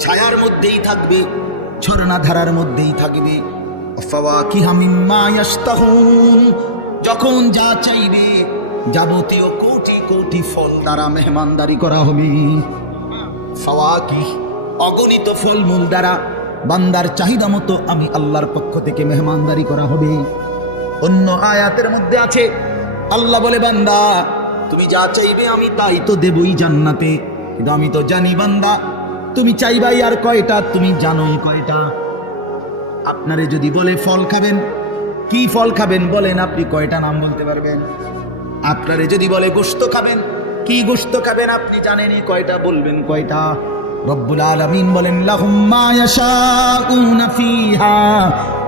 ছায়ার মধ্যেই থাকবে, ঝর্ণা ধারার মধ্যেই থাকবে। ফাওয়াকিহা মিম্মা ইয়াশতাহুন, যখন যা চাইবে যাবতীয় কোটি কোটি ফল দ্বারা মেহমানদারি করা হবে। ফাওয়াকিহ অগণিত ফলমূল দ্বারা বান্দার চাহিদা মতো আমি আল্লাহর পক্ষ থেকে মেহমানদারি করা হবে। অন্য আয়াতের মধ্যে আছে আল্লাহ বলে বান্দা তুমি যা চাইবে আমি তাই তো দেবই জান্নাতে, কিন্তু আমি তো জানি বান্দা তুমি চাইবাই আর কয়টা, তুমি জানোই কয়টা। আপনারে যদি বলে ফল খাবেন, কি ফল খাবেন বলেন, আপনি কয়টা নাম বলতে পারবেন? আপনারে যদি বলে গোশত খাবেন, কি গোশত খাবেন আপনি জানেনই কয়টা, বলবেন কয়টা? রব্বুল আলামিন বলেন লাহুম মা ইয়াশাউনা ফিহা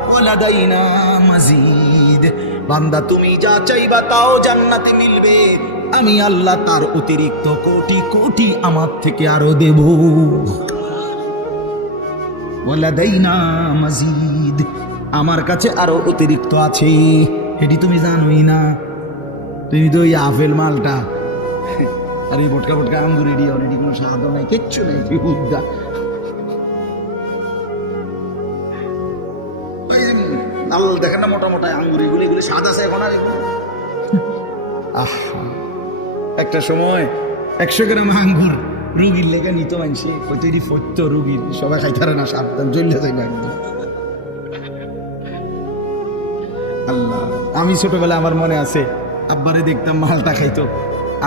ওয়া লাদাইনা মাজিদ, বান্দা তুমি যা চাইবা তাও জান্নাতে মিলবে, আমি আল্লাহ তার অতিরিক্ত কোটি কোটি আমার থেকে আরো দেব। ওয়া লাদাইনা মাজিদ, আমার কাছে আরো অতিরিক্ত আছে, এটি তুমি জানোই না। তুমি তো ওই আপেল মালটা আর এই বটকা বটকা আঙ্গুর এডি অলরেডি কোনো স্বাদও নাই, কিচ্ছু নেই, উদ্দা লাল দেখেন না মোটা মোটা আঙ্গুর, এগুলো এগুলো স্বাদ আছে এখন আর এগুলো। আহ একটা সময় 100 গ্রাম আঙ্গুর রুগীর লেগে নিত মানছে, ওই তৈরি ফত্য রুগীর সবাই খাইতারে না, সাবধান জ্বললে যাইবে একদম। আল্লাহ, আমি ছোটবেলা আমার মনে আছে আব্বারে দেখতাম মালটা খাইতো,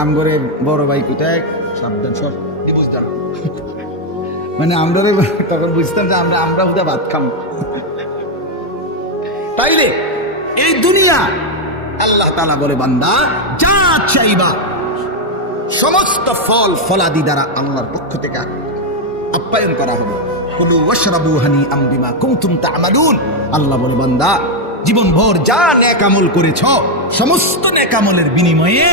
আমগরে বড় ভাই কোথায় সাবধান সব বুঝতাম, মানে আমরা তখন বুঝতাম যে আমরা হুদা ভাত খাম। তাইলে এই দুনিয়া আল্লাহ তাআলা বলে বান্দা যা চাইবা সমস্ত ফল ফলাদি দ্বারা আল্লাহর পক্ষ থেকে আপ্যায়ন করা হবে। কুলু ওয়াশরাবু হানিআম বিমা কুনতুম তা'মালুন। আল্লাহ বলে বান্দা জীবন ভর যা নেক আমল করেছ সমস্ত নেক আমলের বিনিময়ে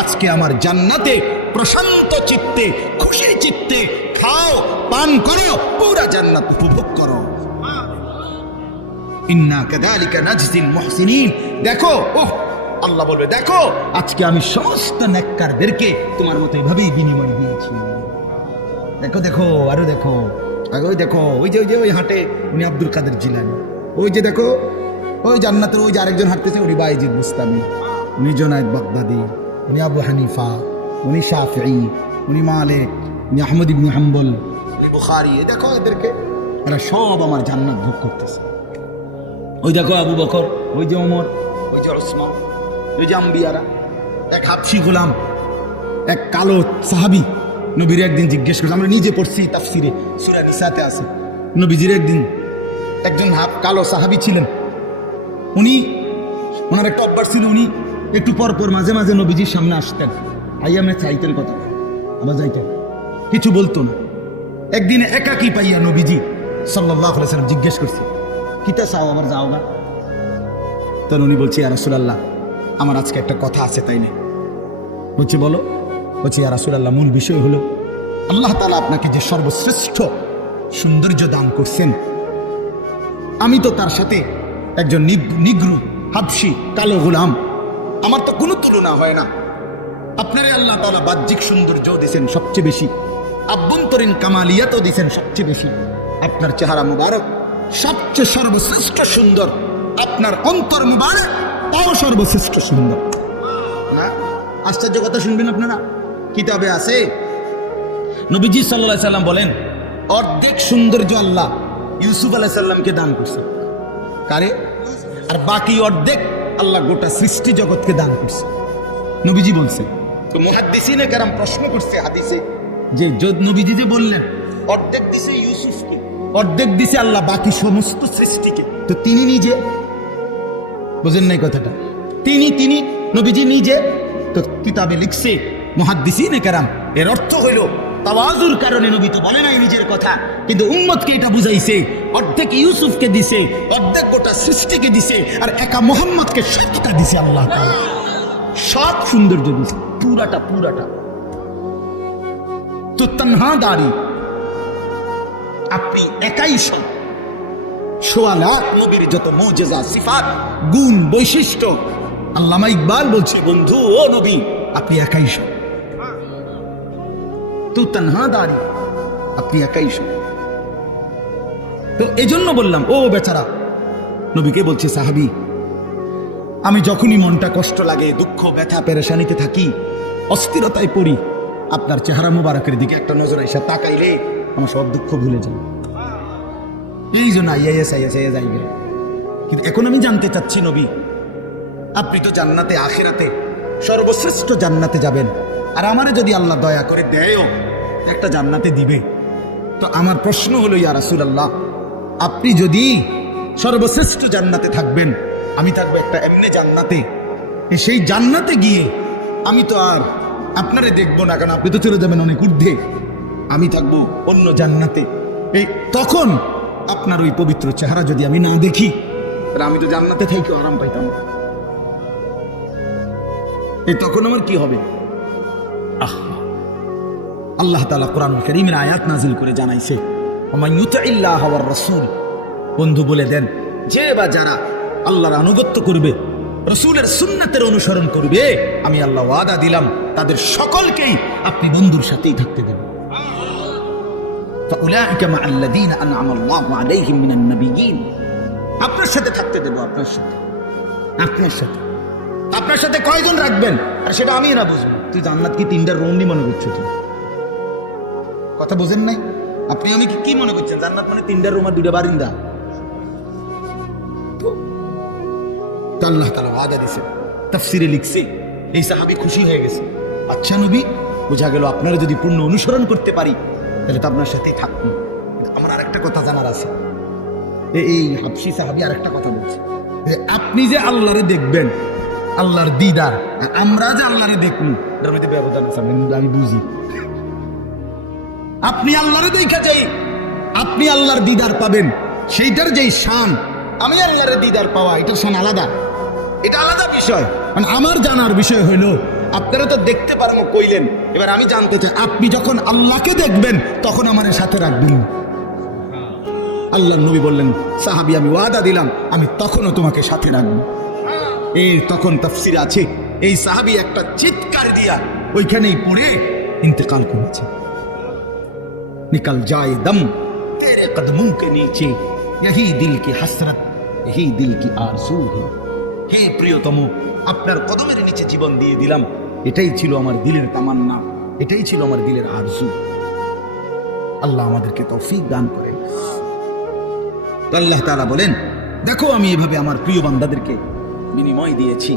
আজকে আমার জান্নাতে প্রশান্ত চিত্তে খুশি চিত্তে খাও, পান করো, পুরা জান্নাত উপভোগ করো। ইন্না কাযালিকা নাজজিল মুহসিনিন। দেখো, ওহ আল্লাহ বলবে দেখো আজকে আমি সমস্ত নেককারদেরকে তোমার মতো এইভাবেই বিনিময় দিয়েছি। দেখো দেখো আরো দেখো, ওই দেখো ওই যে ওই হাটে উনি আব্দুল কাদের জিলানী, ওই যে দেখো ওই জান্নাতের ওই যে আরেকজন হাঁটতেছে উনি বাইজিদ বুস্তামি, উনি জুনায়েদ বাগদাদি, উনি আবু হানিফা, উনি শাফিঈ, উনি মালিক, উনি আহমদ ইবনে হাম্বল, উনি বুখারী। দেখো এদেরকে, এরা সব আমার জান্নাত ভোগ করতেছে। ওই দেখো আবু বকর, ওই যে ওমর, ওই যে ওসমান, ওই যে আম্বিয়ারা। এক হাবশি গোলাম, এক কালো সাহাবী নবীর একদিন জিজ্ঞেস করছে, আমরা নিজে পড়ছি তাফসিরে সূরা নিসাতে আছে, নবীজির একদিন একজন কালো সাহাবী ছিলেন, উনি ওনার একটা অভ্যাস ছিল, উনি একটু পর পর মাঝে মাঝে নবীজির সামনে আসতেন, আইয়ামে চাইতেন কথা, আবার যাইতেন, কিছু বলতো না। একদিন একাকী পাইয়া নবীজি সাল্লাল্লাহু আলাইহি ওয়াসাল্লাম জিজ্ঞেস করছে, কিতা চাও আমার যাও না? তখন উনি বলছে, ইয়া রাসূলুল্লাহ আমার আজকে একটা কথা আছে, তাই না? বলছে বলো। বলছে, ইয়া রাসূলুল্লাহ মূল বিষয় হলো আল্লাহ তাআলা আপনাকে যে সর্বশ্রেষ্ঠ সৌন্দর্য দান করছেন, আমি তো তার সাথে একজন নিগ্রু হাবশি কালো গোলাম, আমার তো কোনো তুলনা হয় না। আপনারে আল্লাহ তাআলা বাহ্যিক সৌন্দর্য দিয়েছেন সবচেয়ে বেশি, আভ্যন্তরীণ কামালিয়াতও দিয়েছেন সবচেয়ে বেশি। আপনার চেহারা মুবারক সবচেয়ে সর্বশ্রেষ্ঠ সুন্দর, আপনার অন্তর মুবারক তাও সর্বশ্রেষ্ঠ সুন্দর। না আশ্চর্য কথা শুনবেন আপনারা, কিতাবে আছে নবীজি সাল্লাল্লাহু আলাইহি সাল্লাম বলেন অর্ধেক সৌন্দর্য আল্লাহ ইউসুফ আলাইহিস সালামকে দান করছে, কারে? আর বাকি অর্ধেক আল্লাহ গোটা সৃষ্টি জগৎকে দান করছে, নবীজি বলছে। তো মুহাদ্দিসিনে কেরাম প্রশ্ন করছে হাদিসে যে নবীজি যে বললেন অর্ধেক দিছে ইউসুফকে, অর্ধেক দিছে আল্লাহ বাকি সমস্ত সৃষ্টিকে, তো তিনি নিজে বুঝেন নাই কথাটা, তিনি নবীজি নিজে তো কিতাবে লিখছে মুহাদ্দিসিনে কেরাম, এর অর্থ হইল তাওয়াজুর কারণে নবী তো বলে নাই নিজের কথা, কিন্তু উম্মতকে এটা বুঝাইছে অর্ধেক ইউসুফকে দিছে, অর্ধেক গোটা সৃষ্টিকে দিছে, আর একা মুহাম্মদকে সবটা দিছে আল্লাহ তাআলা, সব সৌন্দর্য দিছে পুরাটা। তো তানহাদারি আপনি একাই সব, সোয়া লাখ নবীর যত মুজিজা সিফাত গুণ বৈশিষ্ট্য, আল্লামা ইকবাল বলছে বন্ধু ও নবী আপনি একাই সব, তো তানহাদারি আপনি একাই সব। তো এজন্য বললাম ও বেচারা নবীকে বলছে সাহাবী, আমি যখনই মনটা কষ্ট লাগে, দুঃখ ব্যথা পেরেশানিতে থাকি, অস্থিরতায় পড়ি, আপনার চেহারা মুবারকের দিকে একটা নজর এসে তাকাইলে আমার সব দুঃখ ভুলে যায়। এই জন্য যাইবে। কিন্তু এখন আমি জানতে চাচ্ছি নবী, আপনি তো জান্নাতে আখিরাতে সর্বশ্রেষ্ঠ জান্নাতে যাবেন, আর আমারে যদি আল্লাহ দয়া করে দেয়ও একটা জান্নাতে দিবে, তো আমার প্রশ্ন হলো ইয়া রাসূলুল্লাহ আপনি যদি সর্বশ্রেষ্ঠ জান্নাতে থাকবেন, আমি থাকবো একটা এমনি জান্নাতে, সেই জান্নাতে গিয়ে আমি তো আর আপনারে দেখবো না, কারণ আপনি তো চলে যাবেন অনেক ঊর্ধ্বে, আমি থাকবো অন্য জান্নাতে। এই তখন আপনার ওই পবিত্র চেহারা যদি আমি না দেখি, তাহলে আমি তো জান্নাতে থেকে আরাম পাইতাম, এই তখন আমার কি হবে? আল্লাহ তাআলা কোরআনুল কারীমের আয়াত নাযিল করে জানাইছে, ওমান ইউতিইল্লাহ ওয়ার রাসূল, বন্ধু বলে দেন যে বা যারা আল্লাহর আনুগত্য করবে, রাসূলের সুন্নাতের অনুসরণ করবে, আমি আল্লাহ ওয়াদা দিলাম তাদের সকলকেই আপনি বন্ধুর সাথেই থাকতে দেবেন। ফাউলাইকা মা'আল্লাযীনা আন'আমা আল্লাহু আলাইহিম মিনান নাবিয়্যিন, আপনার সাথে থাকতে দেব, আপনার সাথে। আপনার সাথে কয়জন রাখবেন আর সেটা আমি না বুঝবো। তুই জান্নাত কি 3টা রুম নি মনে করছো? তুই কথা বোঝেন নাই? আপনি আমি কি মনে করছেন জান্নাত মানে 3টা রুম আর 2টা বারিন্দা? তো আল্লাহ তাআলা ওয়াদা দিয়েছে, তাফসিরে লিখছি, এই সাহাবী খুশি হয়ে গেছে। আচ্ছা নবী, বোঝা গেল আপনারা যদি পূর্ণ অনুসরণ করতে পারি তাহলে তো আপনার সাথেই থাকবো। আমার আরেকটা কথা জানার আছে। এই হাবশী সাহাবী আরেকটা কথা বলছে, আপনি যে আল্লাহরে দেখবেন, আল্লাহর দিদার, আমরা যে আল্লাহরে দেখবো, এটার মধ্যে ব্যবধান আছে, আমি বুঝি। আপনি আল্লাহরে দেখা যাই, আপনি আল্লাহর দিদার পাবেন, সেইটার যেই শান, আমি আল্লাহরে দিদার পাওয়া, এটার শান আলাদা, এটা আলাদা বিষয়। মানে আমার জানার বিষয় হইল, আপনারা তো দেখতে পারবো কইলেন, এবার আমি জানতে চাই আপনি যখন আল্লাহকে দেখবেন তখন আমার সাথে রাখবেন। আল্লাহ নবী বললেন, সাহাবী আমি ওয়াদা দিলাম আমি তখনও তোমাকে সাথে রাখবো। এই তখন তাফসীরে আছে, এই সাহাবী একটা চিৎকার দিয়া ওইখানেই পড়ে ইন্তেকাল করেছে। निकल जाए दम तेरे कदमों के नीचे, यही दिल की हसरत, यही दिल की आरज़ू है। হে প্রিয়তম, আপনার কদমের নিচে জীবন দিয়ে দিলাম, এটাই ছিল আমার দিলের তামান্না, এটাই ছিল আমার দিলের আরজু। আল্লাহ আমাদেরকে তৌফিক দান করেন। তো আল্লাহ তাআলা বলেন, দেখো আমি এভাবে আমার প্রিয় বান্দাদেরকে বিনিময় দিয়েছি।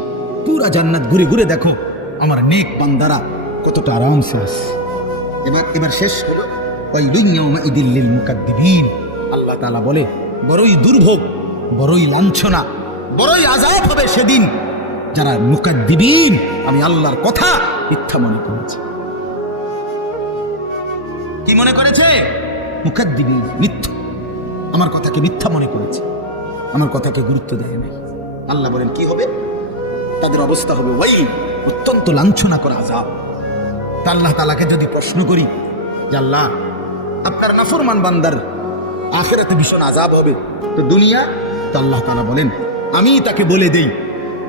পুরা জান্নাত ঘুরে ঘুরে দেখো আমার নেক বান্দারা কতটা আরামসে আছে। এবার শেষ হলো, আল্লাহ তাআলা বলে, বড়ই দুর্ভোগ, বড়ই লাঞ্ছনা, বড়ই আযাব হবে সেদিন যারা মুকাদ্দিবিন, আমি আল্লাহর কথা মিথ্যা মনে করেছে। কি মনে করেছে? মুকাদ্দিবিন, মিথ্যা, আমার কথাকে মিথ্যা মনে করেছে, আমার কথাকে গুরুত্ব দেয় না। আল্লাহ বলেন কি হবে? তাদের অবস্থা হবে ওয়াইল, অত্যন্ত লাঞ্ছনা করা আযাব। তা আল্লাহ তাআলাকে যদি প্রশ্ন করি যে আল্লাহ, আপনার নাফরমান বান্দার আখিরাতে ভীষণ আযাব হবে, তো দুনিয়া? তো আল্লাহ তাআলা বলেন, আমি তাকে বলে দেই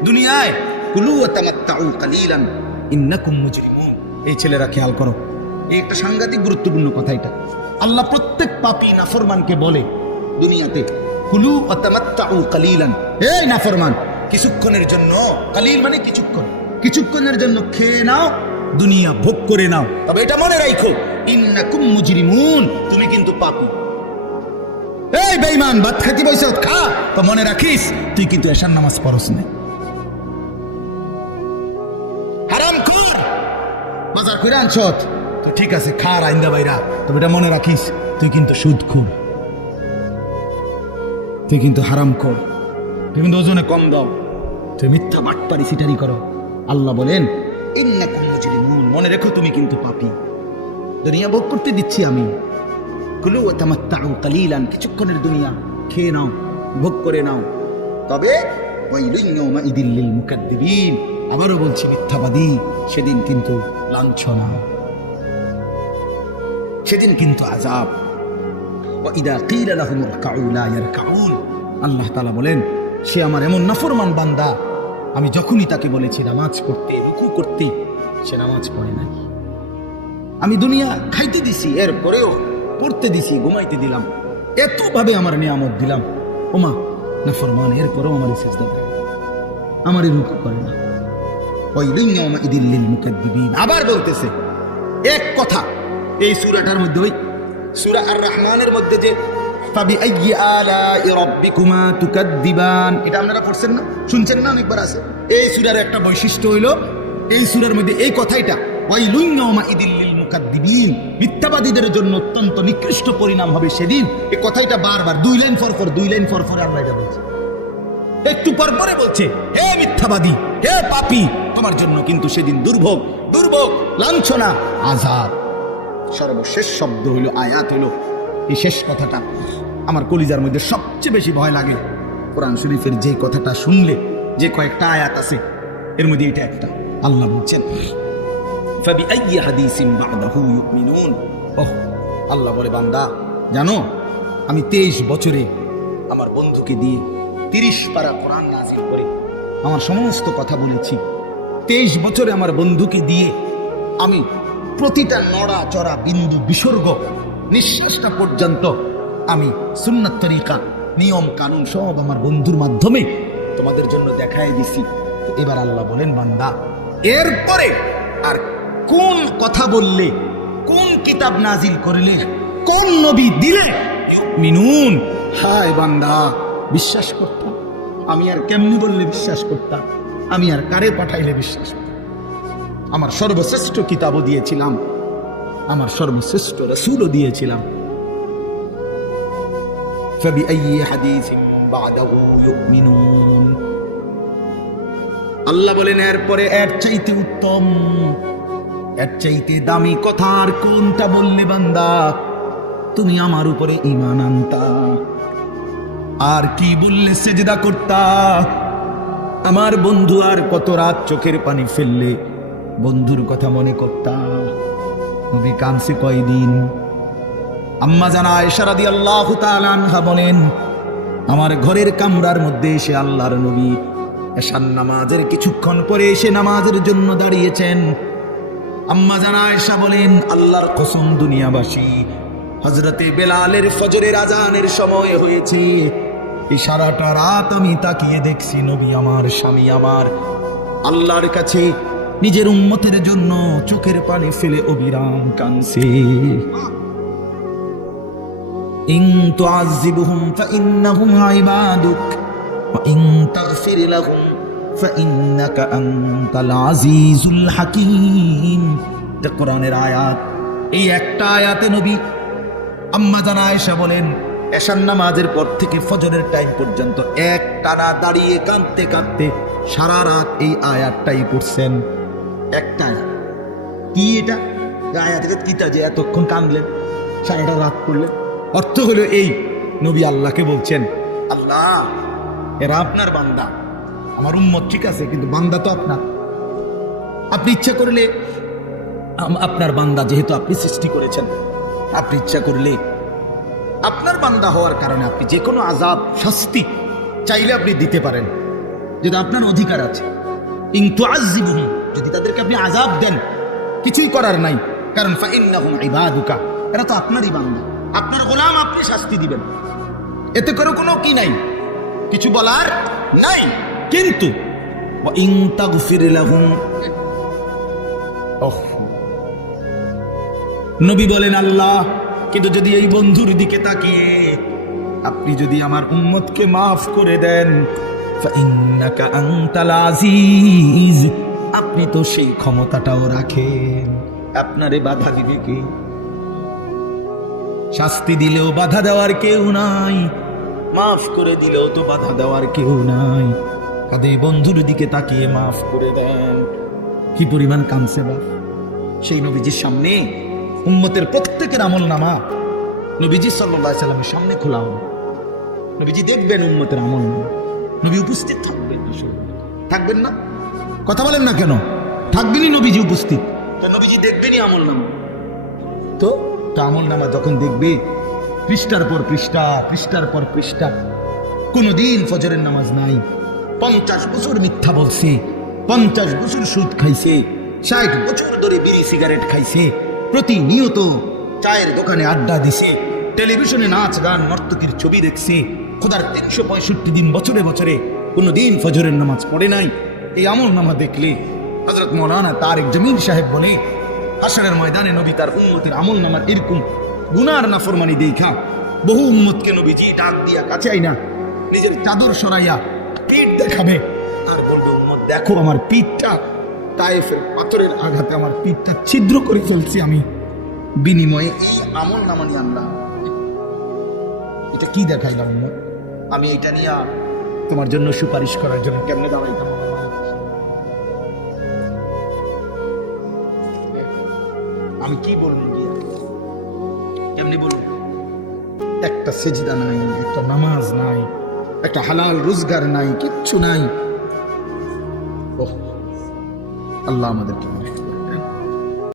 দুনিয়ায় কুলু ওয়া তামাত্তাউ কালিলান ইন্নাকুম মুজরিমুন। এই ছেলেরা খেয়াল করো, এই একটা সাংঘাতিক গুরুত্বপূর্ণ কথা। এটা আল্লাহ প্রত্যেক পাপী নাফরমানকে বলে দুনিয়াতে, কুলু ওয়া তামাত্তাউ কালিলান, এই নাফরমান কিছুক্ষণের জন্য, কালিল মানে কিছুক্ষণ, কিছুক্ষণের জন্য খেয়ে নাও, দুনিয়া ভোগ করে নাও, তবে এটা মনে রাখো ইন্নাকুম মুজরিমুন, তুমি কিন্তু পাপী। এই বেঈমান, ভাত খাইতে বসে খা, তো মনে রাখিস তুই কিন্তু এশার নামাজ পড়স না। হারামখোর, বাজার করে আনছত তো ঠিক আছে, খা রাইন্দা বাইরা, তবে এটা মনে রাখিস তুই কিন্তু সুদখোর, তুই কিন্তু হারামখোর, তুই কিন্তু ওজনে কম দাও, তুই মিথ্যা বাটপারি সিটারি করো। আল্লাহ বলেন ইন্নাকুম মুজরিমুন, মনে রেখো তুমি কিন্তু পাপী। দুনিয়া ভোগ করতে দিচ্ছি আমি, কুলু ওয়া তামাত্তাউ কালিলান, কিছুক্ষণের দুনিয়া খেয়ে নাও, ভোগ করে নাও, তবে ওয়াইলুন ইয়াউমাইদিল লিল মুকাদ্দিবিন, আবারও বলছি মিথ্যাবাদী, সেদিন কিন্তু লাঞ্ছনা, সেদিন কিন্তু আযাব। ওয়া ইদা কিলা লাহুম ইরকাউ লা ইয়ারকাউন, আল্লাহ তাআলা বলেন, সে আমার এমন নাফরমান বান্দা, আমি যখনই তাকে বলেছি নামাজ পড়তে, রুকু করতে, সে নামাজ পড়ে না। আমি দুনিয়া খাইতে দিছি, এরপরেও পড়তে দিছি, ঘুমাইতে দিলাম, এতভাবে আমার নিয়ামত দিলাম, ওমা নাফরমান, এরপরেও আমার সিজদা দেয়, আমারই রুকু করে না। ওয়াইলুন ইয়াউমাইদিল লিল মুকাদ্দিবিন, আবার বলতেছে এক কথা এই সূরাটার মধ্যে, ওই সূরা আর রহমানের মধ্যে যে ফাবিআইয়ি আলাই রাব্বিকুমা তুকাদ্দিবান, এটা আপনারা পড়ছেন না, শুনছেন না, অনেকবার আছে। এই সূরার একটা বৈশিষ্ট্য হইল, এই সূরার মধ্যে এই কথাইটা, ওয়াইলুন ইয়াউমাইদিল লিল মুকাদ্দিবিন, মিথ্যাবাদীদের জন্য অত্যন্ত নিকৃষ্ট পরিণাম হবে সেদিন। এই কথাইটা বারবার 2 লাইন পর পর, 2 লাইন পর পর আল্লাহ এটা বলছে, একটু পর পরে বলছে, হে মিথ্যাবাদী, হে পাপী, তোমার জন্য কিন্তু সেদিন দুর্ভোগ, দুর্ভোগ, লাঞ্ছনা, আযাব। সর্বশেষ শব্দ হইল, আয়াত হইল, এই শেষ কথাটা আমার কলিজার মধ্যে সবচেয়ে বেশি ভয় লাগে। কোরআন শরীফের যে কথাটা শুনলে, যে কয়েকটা আয়াত আছে এর মধ্যে এটা একটা। আল্লাহ বলছেন ফাবিআইয়ি হাদিসিন বা'দাহু ইউমিনুন, ওহ আল্লাহ বলে, বান্দা জানো আমি 23 বছরে আমার বন্ধুকে দিয়ে 30 পারা কোরআন নাযিল করে আমার সমস্ত কথা বলেছি। 23 বছরে আমার বন্ধুকে দিয়ে আমি প্রতিটা নড়া চড়া বিন্দু বিসর্গ, নিঃশ্বাসটা পর্যন্ত আমি সুন্নাত তরিকা, নিয়ম কানুন সব আমার বন্ধুর মাধ্যমে তোমাদের জন্য দেখায় দিছি। এবার আল্লাহ বলেন, বান্দা এরপরে আর কোন কথা বললে, কোন কিতাব নাজিল করলে, কোন নবী দিলে মিনুন, হায় বান্দা বিশ্বাস করতাম। আমি আর কেমনি বললে বিশ্বাস করতাম, আমি আর কারে পাঠাইলে বিশ্বাস করতাম? আমার সর্বশ্রেষ্ঠ কিতাবও দিয়েছিলাম, আমার সর্বশ্রেষ্ঠ রাসূলও দিয়েছিলাম। ফাবিআইয়ি হাদিসিন বাদাহু ইউমিনুন। আল্লাহ বলেন এরপরে এর চাইতে উত্তম, এর চাইতে দামি কথা আর কোনটা বললে বান্দা তুমি আমার উপরে ঈমান আনতা? আর কি বললে সেজদা করতা? আমার বন্ধু আর কত রাত চোখের পানি ফেললে বন্ধুর কথা মনে করতা? নবী কানছে কয়দিন? আম্মা জানা আয়েশা রাদিয়াল্লাহু তাআলা আনহা বলেন, আমার ঘরের কামরার মধ্যে এসে আল্লাহর নবী এশার নামাজের কিছুক্ষণ পরে এসে নামাজের জন্য দাঁড়িয়েছেন। আম্মা জানা আয়েশা বলেন, আল্লাহর কসম দুনিয়াবাসী, হযরতে বেলালের ফজরের আজানের সময় হয়েছে, এই সারাটা রাত আমি তাকিয়ে দেখছি নবী আমার, স্বামী আমার আল্লাহর কাছে নিজের উম্মতের জন্য চোখের পানি ফেলে অবিরাম কাঁদছে। ইন তুআযিবহুম ফাইন্নাহুম ইবাদুক ওয়া ইন তাগফির লাহুম ফাইন্নাকা আনতাল আজিজুল হাকীম। এটা কোরআনের আয়াত। এই একটা আয়াতে নবী আম্মা জানা আয়েশা বলেন এশার নামাজের পর থেকে ফজরের টাইম পর্যন্ত এক টানা দাঁড়িয়ে কাঁদতে কাঁদতে সারা রাত এই আয়াতটাই পড়ছেন। একটা কি এটা আয়াতের কিতা যে এতক্ষণ কাঁদলেন, সারাটা রাত পড়লেন? অর্থ হলো এই, নবী আল্লাহকে বলছেন, আল্লাহ এরা আপনার বান্দা, আমার উম্মত ঠিক আছে, কিন্তু বান্দা তো আপনার। আপনি ইচ্ছা করলে আপনার বান্দা যেহেতু আপনি সৃষ্টি করেছেন, আপনি ইচ্ছা করলে আপনার বান্দা হওয়ার কারণে আপনি যে কোনো আযাব শাস্তি চাইলে আপনি দিতে পারেন, যদি আপনার অধিকার আছে। ইন তুআযিবহুম, যদি তাদেরকে আপনি আযাব দেন কিছুই করার নাই, কারণ ফাইন্নাহুম ইবাদুকা, এরা তো আপনারই বান্দা, আপনার গোলাম, আপনি শাস্তি দিবেন, এতে করে কোনো কি নাই, কিছু বলার নাই। কিন্তু ওয়া ইন তাগফির লাহুম, নবী বলেন আল্লাহ কিন্তু যদি এই বন্ধুর দিকে তাকিয়ে আপনি যদি আমার উম্মতকে মাফ করে দেন, ফাইন্নাকা আনতাল আজিজ, আপনি তো সেই ক্ষমতাটাও রাখেন, আপনারে বাধা দিবে কে? শাস্তি দিলেও বাধা দেওয়ার কেউ নাই, মাফ করে দিলেও তো বাধা দেওয়ার কেউ নাই। কাঁদে বন্ধুর দিকে তাকিয়ে মাফ করে দেন। কি পরিমাণ কাঁদছে বাপ সেই নবীজির সামনে। উম্মতের প্রত্যেকের আমল নামা নবীজি সাল্লাল্লাহু আলাইহি সাল্লামের সামনে খোলা হবে, নবীজি দেখবেন উম্মতের আমল নামা, নবী উপস্থিত থাকবেন। থাকবেন না? কথা বলেন না কেন? থাকবেনই নবীজি উপস্থিত, তো নবীজি দেখবেনই আমল নামা। তো আমল নামা যখন দেখবে পৃষ্ঠার পর পৃষ্ঠা, পৃষ্ঠার পর পৃষ্ঠা, কোনদিন ফজরের নামাজ নাই, 50 বছর মিথ্যা বলছে, 50 বছর সুদ খাইছে, 60 বছর ধরে বিড়ি সিগারেট খাইছে, প্রতিনিয়ত চায়ের দোকানে আড্ডা দিছে, টেলিভিশনে নাচ গান নর্তকীর ছবি দেখছে, খোদার 365 দিন বছরে বছরে কোনদিন ফজরের নামাজ পড়ে নাই। এই আমল নামা দেখলে হযরত মাওলানা তারেক জমিল সাহেব বলে, হাশরের ময়দানে নবী তার উম্মতের আমল নামার এরকম গুনার নাফরমানি দেখা বহু উম্মতকে নবীজি ডাক দিয়া কাছে আইনা নিজের চাদর সরাইয়া পিঠ দেখাবে আর বলবে, উম্মত দেখো আমার পিঠটা, তায়েফের পাথরের আঘাতে আমার পিঠটা ছিদ্র করে ফেলছি আমি, বিনিময়ে এই আমল নামা নিয়ে আনলাম। এটা কি দেখাইলাম? আমি এটা নিয়ে তোমার জন্য সুপারিশ করার জন্য কেমনে দাঁড়াইতাম? আমি কি বলবো, কেমনি বলবো? একটা সেজদা নাই, একটা নামাজ নাই, একটা হালাল রোজগার নাই, কিচ্ছু নাই। আল্লাহ আমাদেরকে